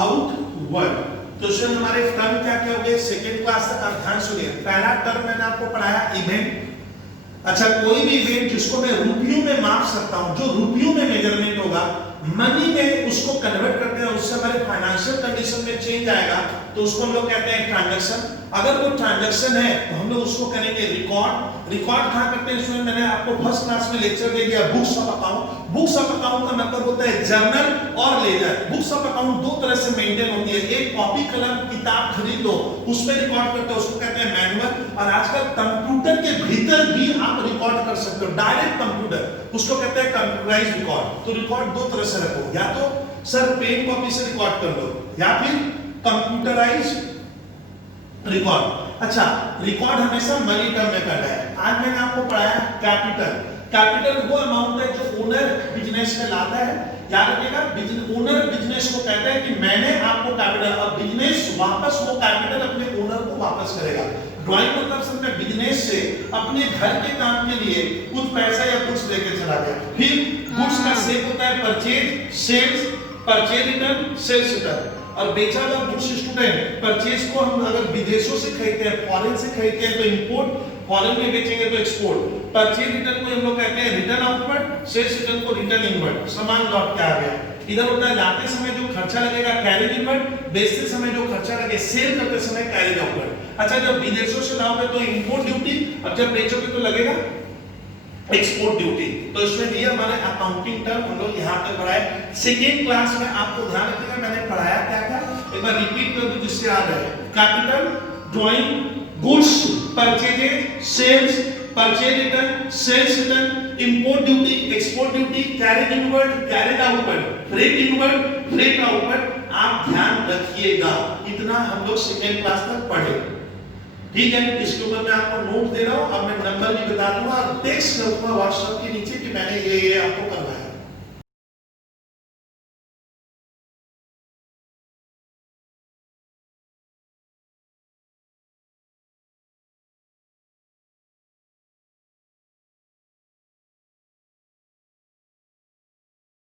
आउटवर्ड। तो स्टूडेंट हमारे टर्म क्या क्या हो गए? सेकंड क्लास तक आप ध्यान सुनिए। पहला टर्म मैंने आपको पढ़ाया इवेंट। अच्छा कोई भी इवेंट जिसको मैं रुपयों में माप सकता हूं, जो रुपयों में मेजरमेंट होगा, मनी में उसको कन्वर्ट करते हैं, उससे हमारे फाइनेंशियल कंडीशन में चेंज आएगा तो उसको हम लोग कहते हैं ट्रांजैक्शन। अगर वो ट्रांजैक्शन है तो हम लोग उसको करेंगे रिकॉर्ड। रिकॉर्ड कहां करते हैं स्टूडेंट? मैंने आपको फर्स्ट क्लास में लेक्चर दे दिया books of account. Books of account का मतलब होता है जर्नल और लेजर। बुक्स ऑफ अकाउंट दो तरह से मेंटेन होती है, एक कॉपी कलम किताब खरीद लो उसमें रिकॉर्ड करते हो, उसको कहते हैं मैनुअल। और आजकल कंप्यूटर के भीतर भी आप रिकॉर्ड कर सकते हो, डायरेक्ट कंप्यूटर, उसको कहते हैं कंप्यूटराइज्ड रिकॉर्ड। तो रिकॉर्ड दो तरह से रखो, या तो सर पेन कॉपी से रिकॉर्ड कर लो या फिर कंप्यूटराइज्ड रिकॉर्ड। अच्छा रिकॉर्ड हमेशा मनी टर्म में करना है। आज मैंने आपको पढ़ाया कैपिटल। कैपिटल वो अमाउंट है जो ओनर बिजनेस में लाता है। याद रखिएगा, ओनर बिजनेस को कहता है कि मैंने आपको कैपिटल, और बिजनेस वापस वो कैपिटल अपने ओनर को वापस करेगा। ड्राइंग मतलब सर मैं बिजनेस से अपने घर के काम के लिए कुछ पैसा या कुछ लेके चला गया। फिर गुड्स का सेल होता है purchase, sales, purchase return, sales return. और बेचा हुआ गुड्स स्टूडेंट, परचेज को हम अगर विदेशों से खरीदते हैं, फॉरेन से खरीदते हैं तो इंपोर्ट, फॉरेन में बेचेंगे तो एक्सपोर्ट। परचेज रिटर्न को हम लोग कहते हैं रिटर्न आउटवर्ड, सेल्स रिटर्न को रिटर्न इनवर्ड, सामान लौट के आ गया। इधर होता है लाते समय जो खर्चा लगेगा कैरेज इनवर्ड, बेचते समय जो खर्चा लगे सेल करते समय कैरेज आउटवर्ड। अच्छा जब विदेशों से लाओगे तो इंपोर्ट ड्यूटी, और जब बेचोगे तो लगेगा एक्सपोर्ट ड्यूटी। तो इसमें ये हमारे अकाउंटिंग टर्म हम लोग यहाँ तक पढ़ाए। सेकेंड क्लास में आपको ध्यान रखिएगा मैंने पढ़ाया क्या क्या, एक बार रिपीट कर दूं जिससे याद है। Capital, drawing, goods, purchases, sales, purchase return, sales return, import duty, export duty, carriage inward, carriage outward, freight inward, freight outward. आप ध्यान रखिएगा, इतना हम लोग सेकेंड क्लास तक पढ़े। ठीक है, इसके ऊपर मैं आपको नोट दे रहा हूं। अब मैं नंबर भी बता दूंगा, टेक्स्ट करूंगा व्हाट्सएप के नीचे कि मैंने ये आपको